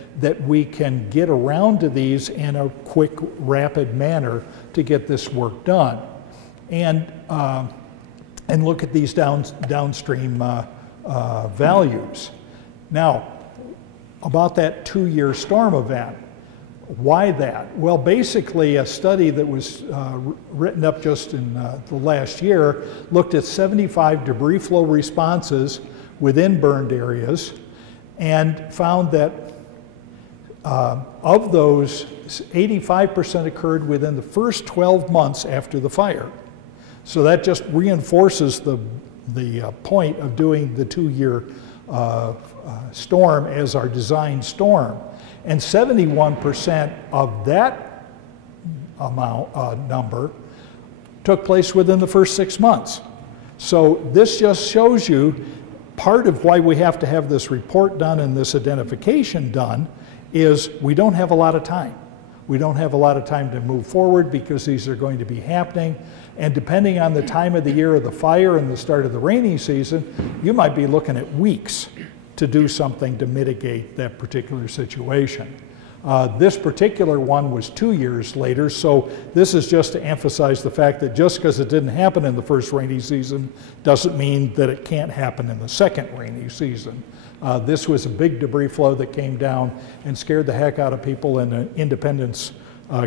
we can get around to these in a quick, rapid manner to get this work done. And look at these downstream values. Now, about that 2-year storm event, why that? Well, basically a study that was written up just in the last year looked at 75 debris flow responses within burned areas and found that of those, 85% occurred within the first 12 months after the fire. So that just reinforces the point of doing the 2-year storm as our design storm. And 71% of that number took place within the first 6 months. So this just shows you part of why we have to have this report done and this identification done is we don't have a lot of time. We don't have a lot of time to move forward because these are going to be happening. And depending on the time of the year of the fire and the start of the rainy season, you might be looking at weeks to do something to mitigate that particular situation. This particular one was 2 years later, so this is just to emphasize the fact that just because it didn't happen in the first rainy season doesn't mean that it can't happen in the second rainy season. This was a big debris flow that came down and scared the heck out of people in Independence,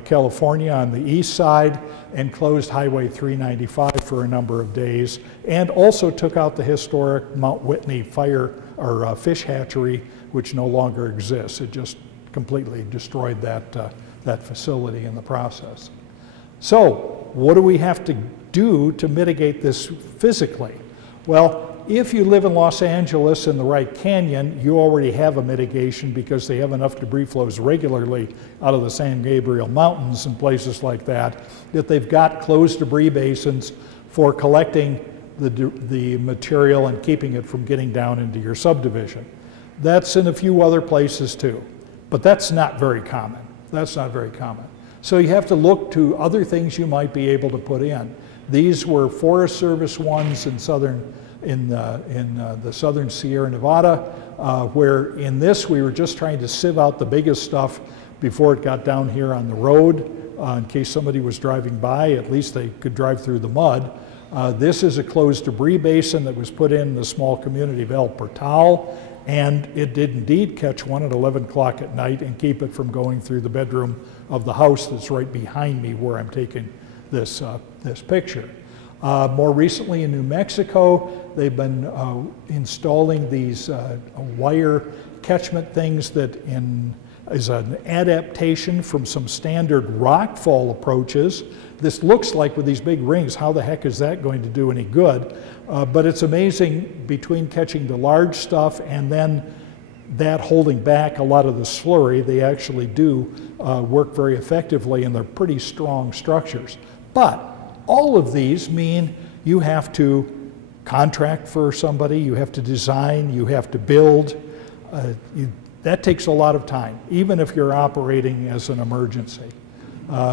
California on the east side and closed Highway 395 for a number of days and also took out the historic Mount Whitney fish hatchery, which no longer exists. It just completely destroyed that facility in the process. So what do we have to do to mitigate this physically? Well, if you live in Los Angeles in the right canyon, you already have a mitigation because they have enough debris flows regularly out of the San Gabriel Mountains and places like that, that they've got closed debris basins for collecting the material and keeping it from getting down into your subdivision. That's in a few other places too, but that's not very common. That's not very common. So you have to look to other things you might be able to put in. These were Forest Service ones in the southern Sierra Nevada, where in this we were just trying to sieve out the biggest stuff before it got down here on the road. In case somebody was driving by, at least they could drive through the mud. This is a closed debris basin that was put in the small community of El Portal, and it did indeed catch one at 11 o'clock at night and keep it from going through the bedroom of the house that's right behind me where I'm taking this picture. More recently in New Mexico, they've been installing these wire catchment things that is an adaptation from some standard rockfall approaches. This looks like with these big rings, how the heck is that going to do any good? But it's amazing between catching the large stuff and then that holding back a lot of the slurry, they actually do work very effectively and they're pretty strong structures. But all of these mean you have to contract for somebody, you have to design, you have to build. That takes a lot of time, even if you're operating as an emergency.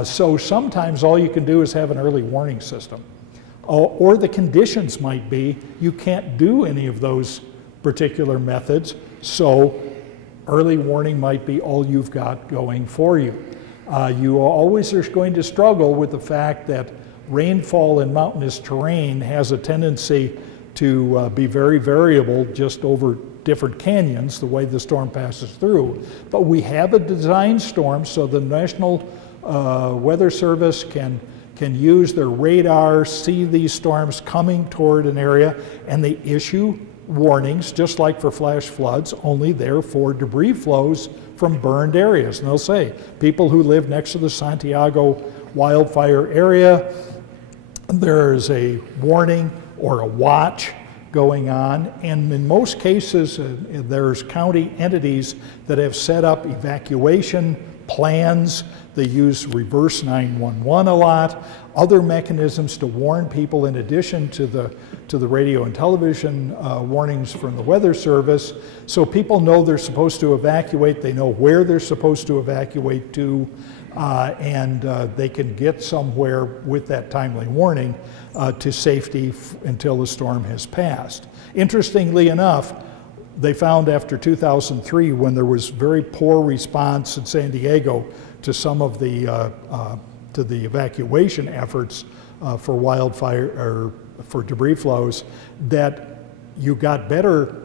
So sometimes all you can do is have an early warning system. Or the conditions might be you can't do any of those particular methods, so early warning might be all you've got going for you. You always are going to struggle with the fact that rainfall in mountainous terrain has a tendency to be very variable just over different canyons, the way the storm passes through. But we have a design storm, so the National Weather Service can use their radar, see these storms coming toward an area, and they issue warnings, just like for flash floods, only there for debris flows from burned areas. And they'll say, people who live next to the Santiago wildfire area, there is a warning, or a watch going on. And in most cases, there's county entities that have set up evacuation plans. They use reverse 911 a lot, other mechanisms to warn people in addition to the radio and television warnings from the Weather Service. So people know they're supposed to evacuate, they know where they're supposed to evacuate to, and they can get somewhere with that timely warning to safety until the storm has passed. Interestingly enough, they found after 2003, when there was very poor response in San Diego to some of the evacuation efforts for wildfire or for debris flows, that you got better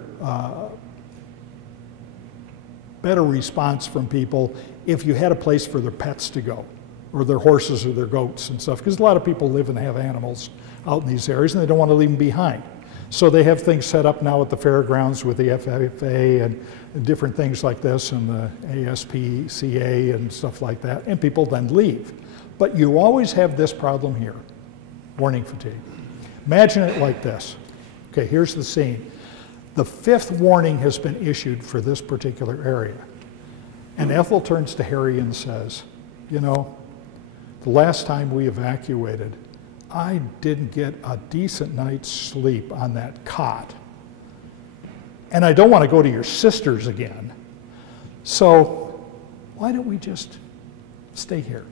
response from people if you had a place for their pets to go, or their horses or their goats and stuff, because a lot of people live and have animals out in these areas and they don't want to leave them behind. So they have things set up now at the fairgrounds with the FFA and different things like this, and the ASPCA and stuff like that, and people then leave. But you always have this problem here, warning fatigue. Imagine it like this. Okay, here's the scene. The 5th warning has been issued for this particular area. And Ethel turns to Harry and says, you know, the last time we evacuated, I didn't get a decent night's sleep on that cot. And I don't want to go to your sister's again. So why don't we just stay here?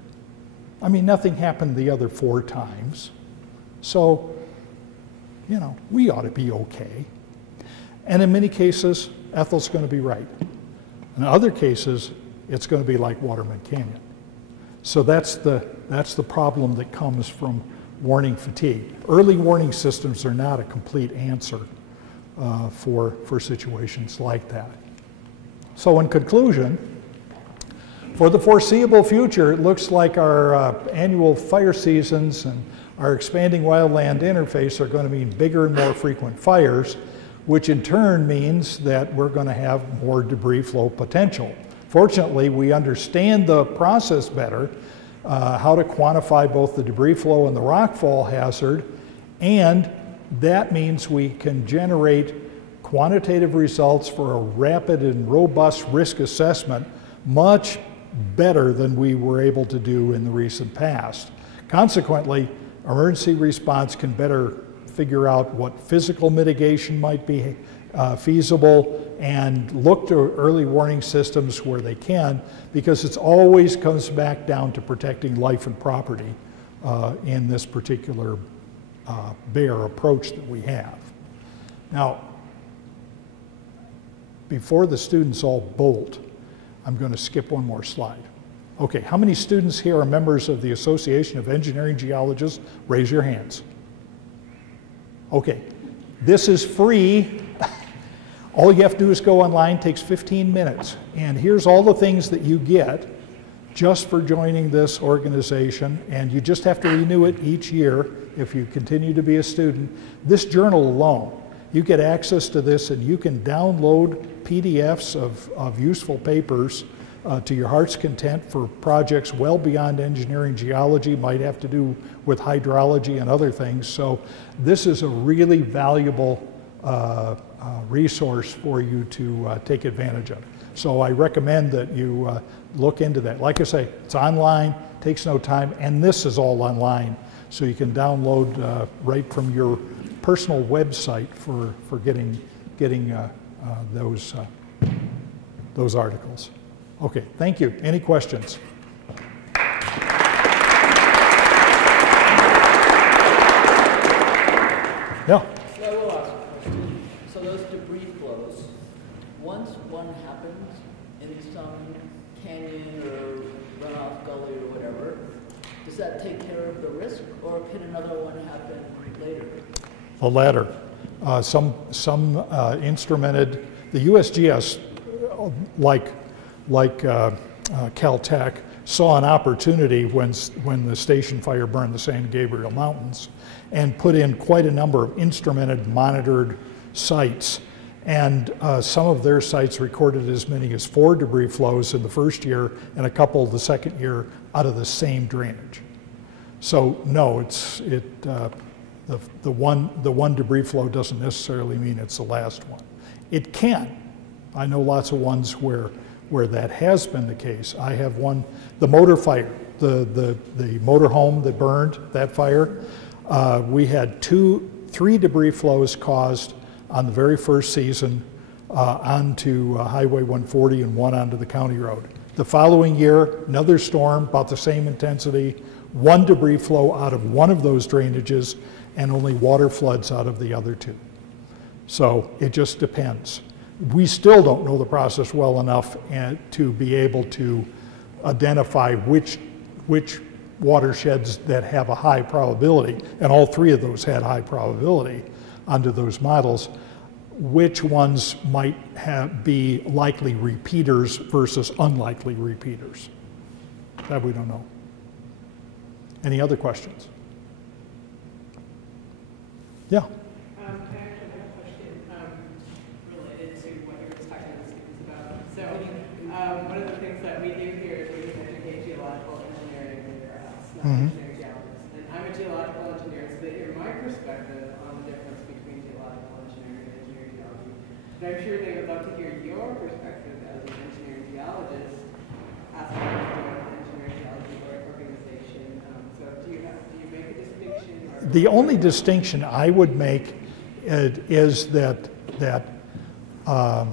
I mean, nothing happened the other 4 times. So, you know, we ought to be okay. And in many cases, Ethel's going to be right. In other cases, it's going to be like Waterman Canyon. So that's the problem that comes from warning fatigue. Early warning systems are not a complete answer for situations like that. So in conclusion, for the foreseeable future, it looks like our annual fire seasons and our expanding wildland interface are going to mean bigger and more frequent fires, which in turn means that we're going to have more debris flow potential. Fortunately, we understand the process better, how to quantify both the debris flow and the rockfall hazard, and that means we can generate quantitative results for a rapid and robust risk assessment much better than we were able to do in the recent past. Consequently, emergency response can better figure out what physical mitigation might be feasible and look to early warning systems where they can, because it always comes back down to protecting life and property in this particular bare approach that we have. Now, before the students all bolt, I'm going to skip one more slide. Okay, how many students here are members of the Association of Engineering Geologists? Raise your hands. Okay, this is free. All you have to do is go online, takes 15 minutes. And here's all the things that you get just for joining this organization, and you just have to renew it each year if you continue to be a student. This journal alone, you get access to this, and you can download PDFs of useful papers to your heart's content for projects well beyond engineering geology, might have to do with hydrology and other things. So this is a really valuable resource for you to take advantage of. So I recommend that you look into that. Like I say, it's online, takes no time, and this is all online. So you can download right from your personal website for getting those articles. Okay, thank you. Any questions? Yeah. So I will ask a question. So those debris flows, once one happens in some canyon or runoff gully or whatever, does that take care of the risk, or can another one happen later? The latter. Some instrumented, the USGS, like Caltech, saw an opportunity when the station fire burned the San Gabriel Mountains and put in quite a number of instrumented, monitored sites. And some of their sites recorded as many as 4 debris flows in the first year and a couple the second year out of the same drainage. So no, The one debris flow doesn't necessarily mean it's the last one. It can. I know lots of ones where that has been the case. I have one, the motor fire, the motor home that burned, that fire. We had three debris flows caused on the very first season onto Highway 140 and one onto the county road. The following year, another storm, about the same intensity, one debris flow out of one of those drainages and only water floods out of the other two. So it just depends. We still don't know the process well enough to be able to identify which watersheds that have a high probability, and all three of those had high probability under those models, which ones might be likely repeaters versus unlikely repeaters. That we don't know. Any other questions? Yeah. I actually have a question related to what you were just talking to the students about. So one of the things that we do here is we educate geological engineering in class, not engineering geologists. And I'm a geological engineer, so they hear my perspective on the difference between geological engineering and engineering geology. But I'm sure they would love to hear your perspective as an engineering geologist aspect of an engineering geology organization. So do you make a distinction? Or The only distinction I would make is that a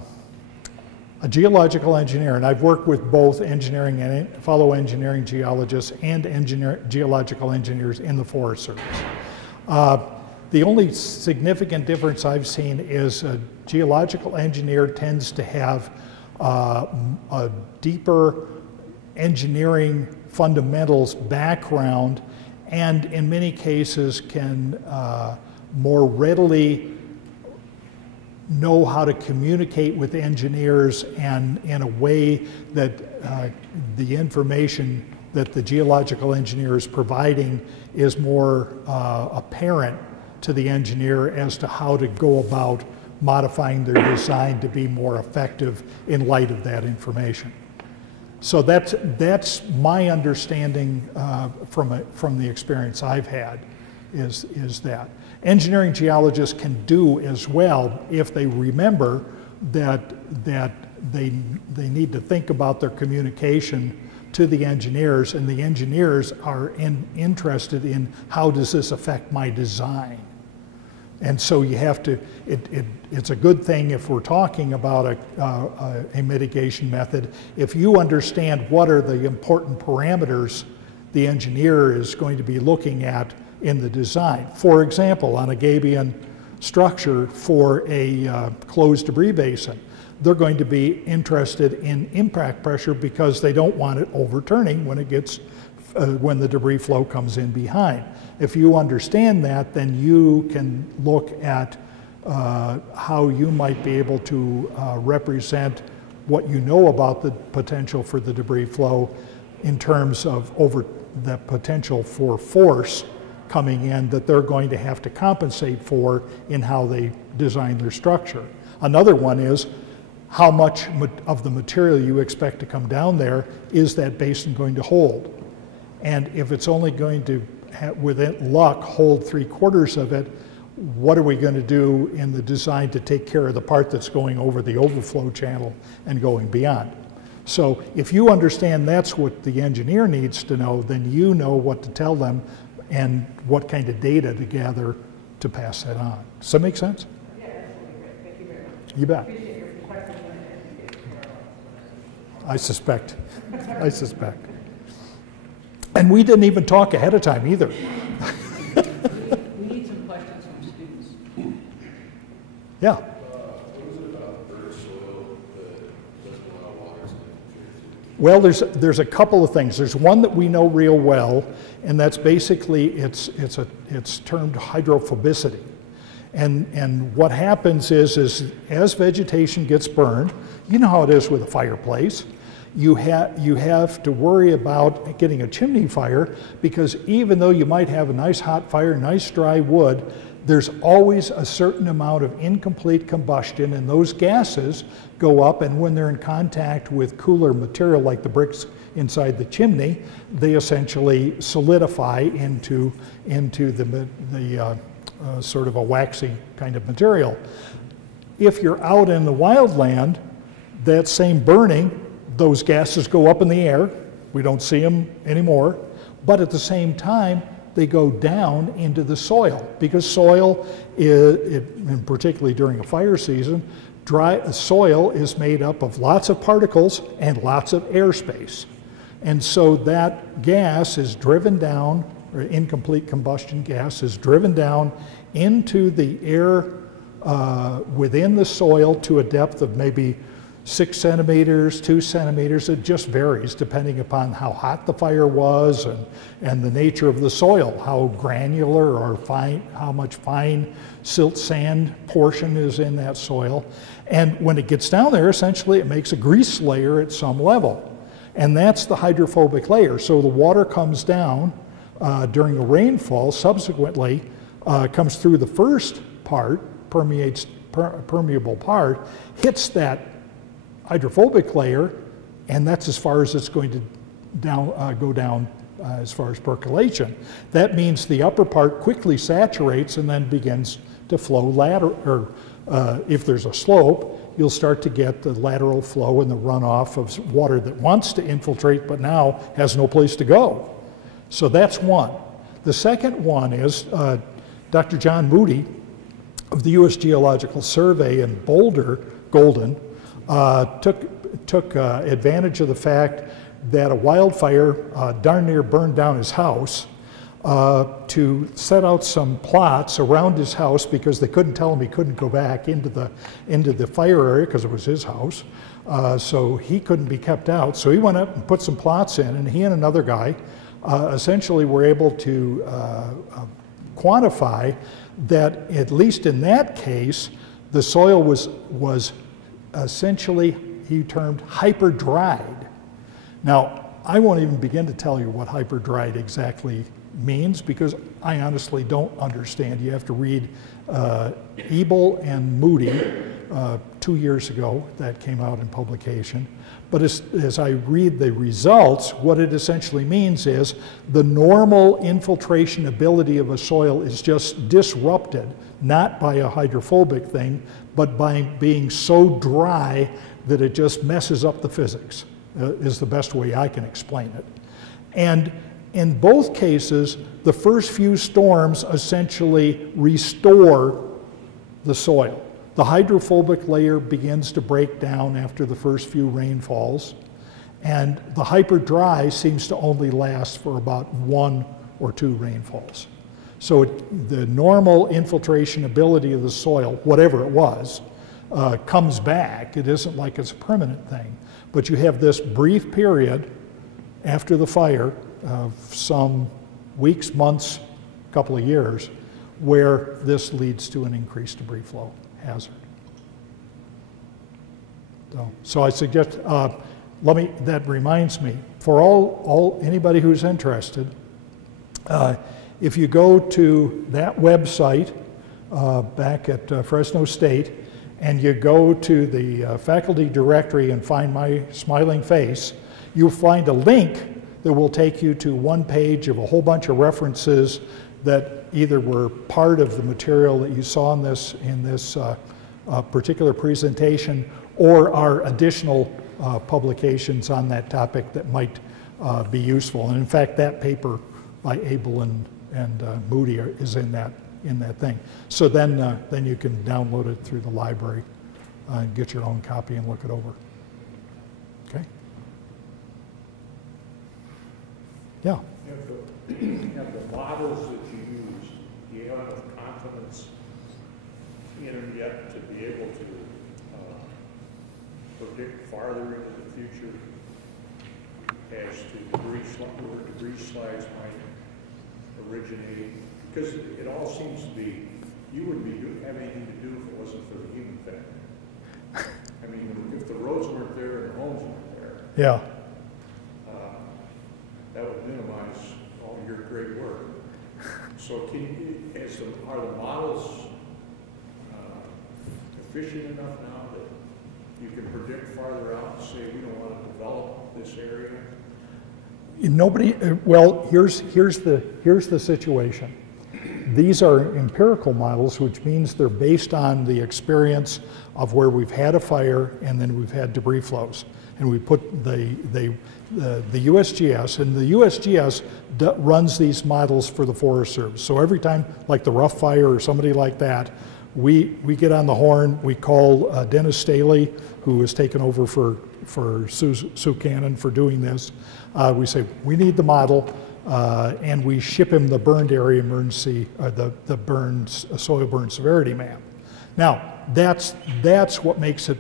geological engineer, and I've worked with both engineering and fellow engineering geologists and geological engineers in the Forest Service. The only significant difference I've seen is a geological engineer tends to have a deeper engineering fundamentals background, and in many cases can more readily know how to communicate with engineers and in a way that the information that the geological engineer is providing is more apparent to the engineer as to how to go about modifying their design to be more effective in light of that information. So that's my understanding from the experience I've had is that. Engineering geologists can do as well if they remember that they need to think about their communication to the engineers, and the engineers are interested in how does this affect my design. And so you have to, it's a good thing if we're talking about a mitigation method, if you understand what are the important parameters the engineer is going to be looking at in the design. For example, on a Gabion structure for a closed debris basin, they're going to be interested in impact pressure because they don't want it overturning when it gets, when the debris flow comes in behind. If you understand that, then you can look at how you might be able to represent what you know about the potential for the debris flow in terms of the potential for force coming in that they're going to have to compensate for in how they design their structure. Another one is how much of the material you expect to come down there is that basin going to hold. And if it's only going to, within luck, hold 3/4 of it, what are we going to do in the design to take care of the part that's going over the overflow channel and going beyond? So if you understand that's what the engineer needs to know, then you know what to tell them and what kind of data to gather to pass that on. Does that make sense? Yeah, absolutely great. Thank you very much. You bet. Appreciate your perspective on it. I suspect. I suspect. And we didn't even talk ahead of time either. We need some questions from students. Yeah. What is it about bird soil that doesn't allow water to infiltrate? Well, there's a couple of things. There's one that we know real well, and that's basically it's termed hydrophobicity. And what happens is as vegetation gets burned, you know how it is with a fireplace. You have to worry about getting a chimney fire because even though you might have a nice hot fire, nice dry wood, there's always a certain amount of incomplete combustion, and those gases go up, and when they're in contact with cooler material like the bricks inside the chimney, they essentially solidify into the sort of a waxy kind of material. If you're out in the wildland, that same burning, those gases go up in the air. We don't see them anymore. But at the same time, they go down into the soil, because soil, and particularly during a fire season, dry soil is made up of lots of particles and lots of airspace. And so that gas is driven down, or incomplete combustion gas is driven down into the air within the soil to a depth of maybe 6 centimeters, 2 centimeters. It just varies depending upon how hot the fire was and the nature of the soil, how granular or fine, how much fine silt sand portion is in that soil. And when it gets down there, essentially it makes a grease layer at some level. And that's the hydrophobic layer. So the water comes down during a rainfall, subsequently comes through the first part, permeable part, hits that hydrophobic layer, and that's as far as it's going to go down as far as percolation. That means the upper part quickly saturates and then begins to flow lateral, or if there's a slope, you'll start to get the lateral flow and the runoff of water that wants to infiltrate but now has no place to go. So that's one. The second one is Dr. John Moody of the U.S. Geological Survey in Golden, took advantage of the fact that a wildfire darn near burned down his house to set out some plots around his house, because they couldn't tell him he couldn't go back into the fire area because it was his house. So he couldn't be kept out. So he went up and put some plots in, and he and another guy essentially were able to quantify that, at least in that case, the soil was essentially, he termed, hyper-dried. Now, I won't even begin to tell you what hyper-dried exactly means, because I honestly don't understand. You have to read Ebel and Moody 2 years ago, that came out in publication. But as I read the results, what it essentially means is the normal infiltration ability of a soil is just disrupted, not by a hydrophobic thing, but by being so dry that it just messes up the physics, is the best way I can explain it. And in both cases, the first few storms essentially restore the soil. The hydrophobic layer begins to break down after the first few rainfalls, and the hyper-dry seems to only last for about 1 or 2 rainfalls. So the normal infiltration ability of the soil, whatever it was, comes back. It isn't like it's a permanent thing. But you have this brief period after the fire of some weeks, months, couple of years, where this leads to an increased debris flow hazard. So I suggest, that reminds me, for anybody who's interested, if you go to that website back at Fresno State, and you go to the faculty directory and find my smiling face, you'll find a link that will take you to one page of a whole bunch of references that either were part of the material that you saw in this particular presentation, or are additional publications on that topic that might be useful. And in fact, that paper by Abel and Moody is in that thing. So then you can download it through the library and get your own copy and look it over. Okay? Yeah. Have the models that you use, do you have enough confidence in them yet to be able to predict farther into the future as to where debris slides might originate? Because it all seems to be, you wouldn't be having anything to do if it wasn't for the human factor. I mean, if the roads weren't there and the homes weren't there, Yeah. That would minimize all your great work. So are the models efficient enough now that you can predict farther out and say we don't want to develop this area? Nobody. Well, here's the situation. these are empirical models, which means they're based on the experience of where we've had a fire and then we've had debris flows. And we put the USGS, and the USGS runs these models for the Forest Service. So every time, like the Rockfire or somebody like that, we get on the horn, we call Dennis Staley, who has taken over for Sue Cannon for doing this. We say, we need the model, and we ship him the burned area emergency, the soil burn severity map. Now, that's what makes it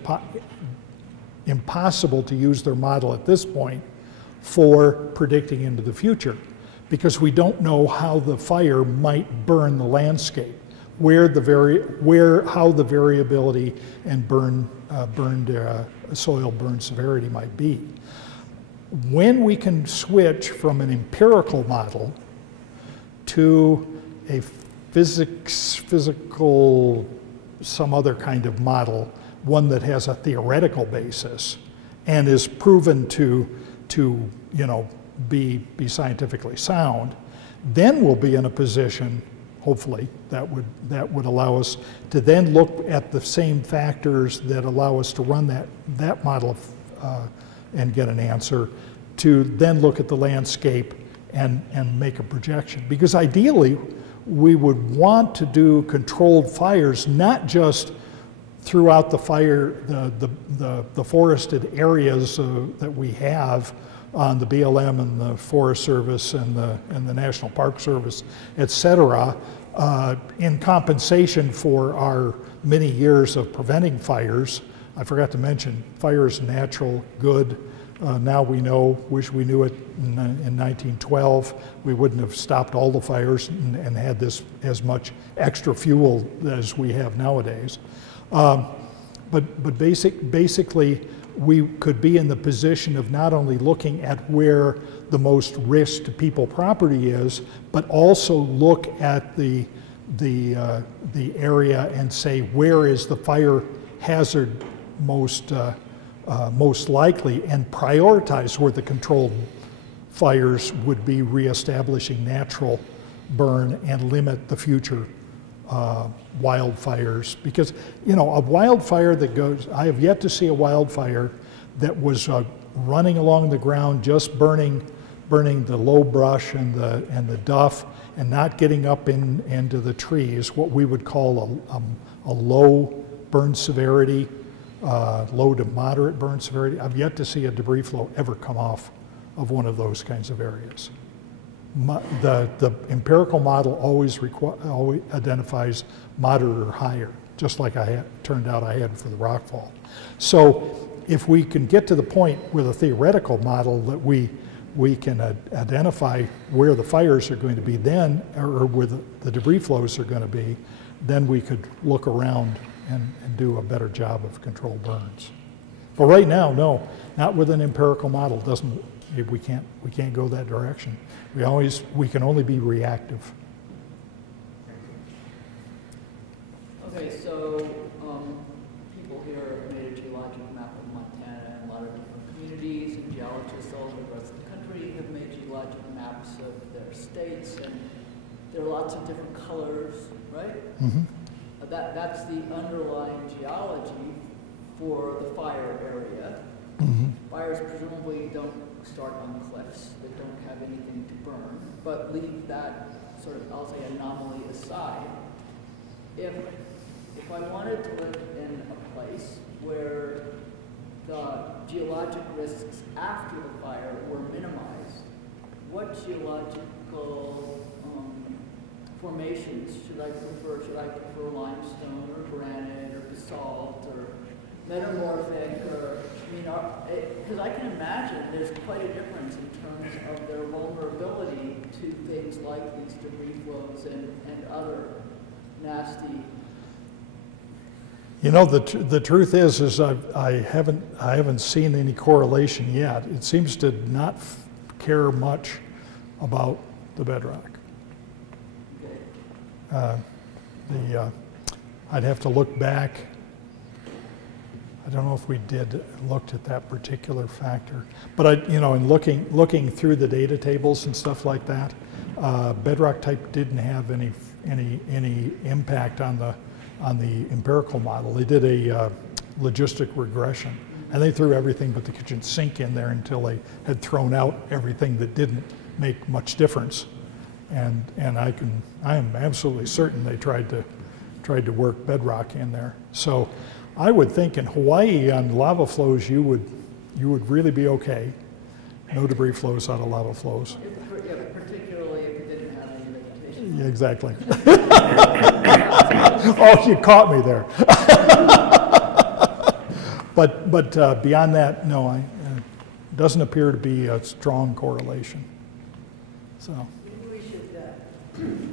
impossible to use their model at this point for predicting into the future, because we don't know how the fire might burn the landscape, how the variability and soil burn severity might be. When we can switch from an empirical model to a physical, some other kind of model, one that has a theoretical basis and is proven to be scientifically sound, then we'll be in a position, hopefully, that would allow us to then look at the same factors that allow us to run that model and get an answer, to then look at the landscape and make a projection. Because ideally, we would want to do controlled fires, not just throughout the the forested areas that we have on the BLM and the Forest Service and the National Park Service, et cetera, in compensation for our many years of preventing fires. I forgot to mention, fire is natural good. Now we know, wish we knew it in 1912. We wouldn't have stopped all the fires and had this as much extra fuel as we have nowadays. But basically, we could be in the position of not only looking at where the most risk to people property is, but also look at the area and say, where is the fire hazard most likely, and prioritize where the controlled fires would be reestablishing natural burn and limit the future wildfires. Because, a wildfire that goes, I have yet to see a wildfire that was running along the ground, just burning the low brush and the duff, and not getting up into the trees, what we would call a low burn severity, low to moderate burn severity. I've yet to see a debris flow ever come off of one of those kinds of areas. The empirical model always identifies moderate or higher, just like turned out I had for the Rockfall. So if we can get to the point with a theoretical model that we can identify where the fires are going to be then, or where the debris flows are going to be, then we could look around and do a better job of controlled burns. But right now, no, not with an empirical model. We can't go that direction. We can only be reactive. Okay, so people here have made a geologic map of Montana, and a lot of different communities and geologists all over the rest of the country have made geologic maps of their states, and there are lots of different colors, right? Mm-hmm. That's the underlying geology for the fire area. Mm-hmm. Fires presumably don't start on cliffs. They don't have anything to burn, but leave that sort of, I'll say, anomaly aside. If I wanted to live in a place where the geologic risks after the fire were minimized, what geological formations should I prefer? Should I prefer limestone or granite or basalt or metamorphic, or, because I can imagine there's quite a difference in terms of their vulnerability to things like these debris flows and other nasty. The truth is I haven't seen any correlation yet. It seems to not care much about the bedrock. I'd have to look back. I don't know if we looked at that particular factor, but in looking through the data tables and stuff like that, bedrock type didn't have any impact on the empirical model. They did a logistic regression, and they threw everything but the kitchen sink in there until they had thrown out everything that didn't make much difference. And I am absolutely certain they tried to work bedrock in there. So I would think in Hawaii on lava flows you would really be okay. No debris flows out of lava flows. Yeah, particularly if it didn't have any vegetation. Yeah, exactly. Oh, you caught me there. But beyond that, no, it doesn't appear to be a strong correlation. So. Maybe we should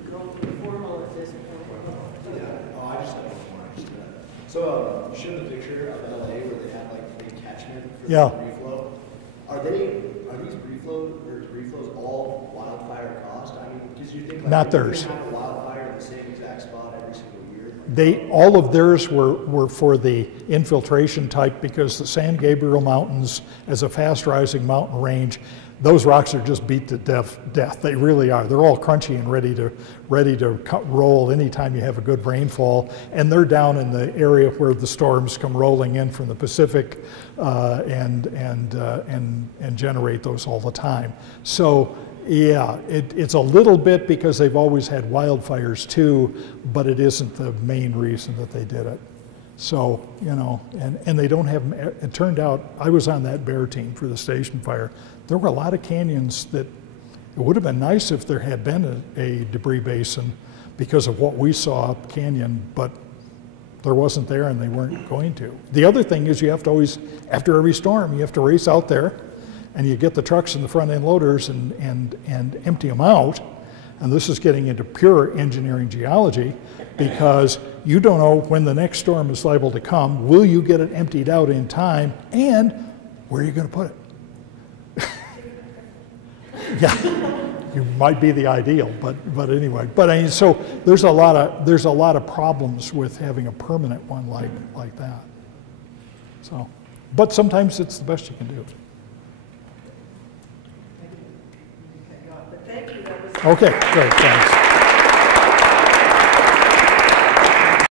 go formal at this point. Yeah. Oh, I just have one more. So you showed the picture of LA where they had like a big catchment for Yeah. the debris flow. Are these debris flows all wildfire caused? I mean, because you think like Not theirs. Have a wildfire in the same exact spot every single year. All of theirs were for the infiltration type because the San Gabriel Mountains, as a fast rising mountain range, those rocks are just beat to death. They really are. They're all crunchy and ready to roll anytime you have a good rainfall. And they're down in the area where the storms come rolling in from the Pacific and generate those all the time. So yeah, it's a little bit because they've always had wildfires too, but it isn't the main reason that they did it. So, you know, and they don't have, it turned out, I was on that bear team for the station fire. There were a lot of canyons that it would have been nice if there had been a debris basin because of what we saw up canyon, but there wasn't there and they weren't going to. The other thing is you have to always, after every storm, you have to race out there and you get the trucks and the front end loaders and empty them out. And this is getting into pure engineering geology because you don't know when the next storm is liable to come. Will you get it emptied out in time? And where are you going to put it? Yeah, you might be the ideal, but anyway. But I mean, so there's a lot of problems with having a permanent one like that. So, but sometimes it's the best you can do. But thank you. That was Okay, great, thanks.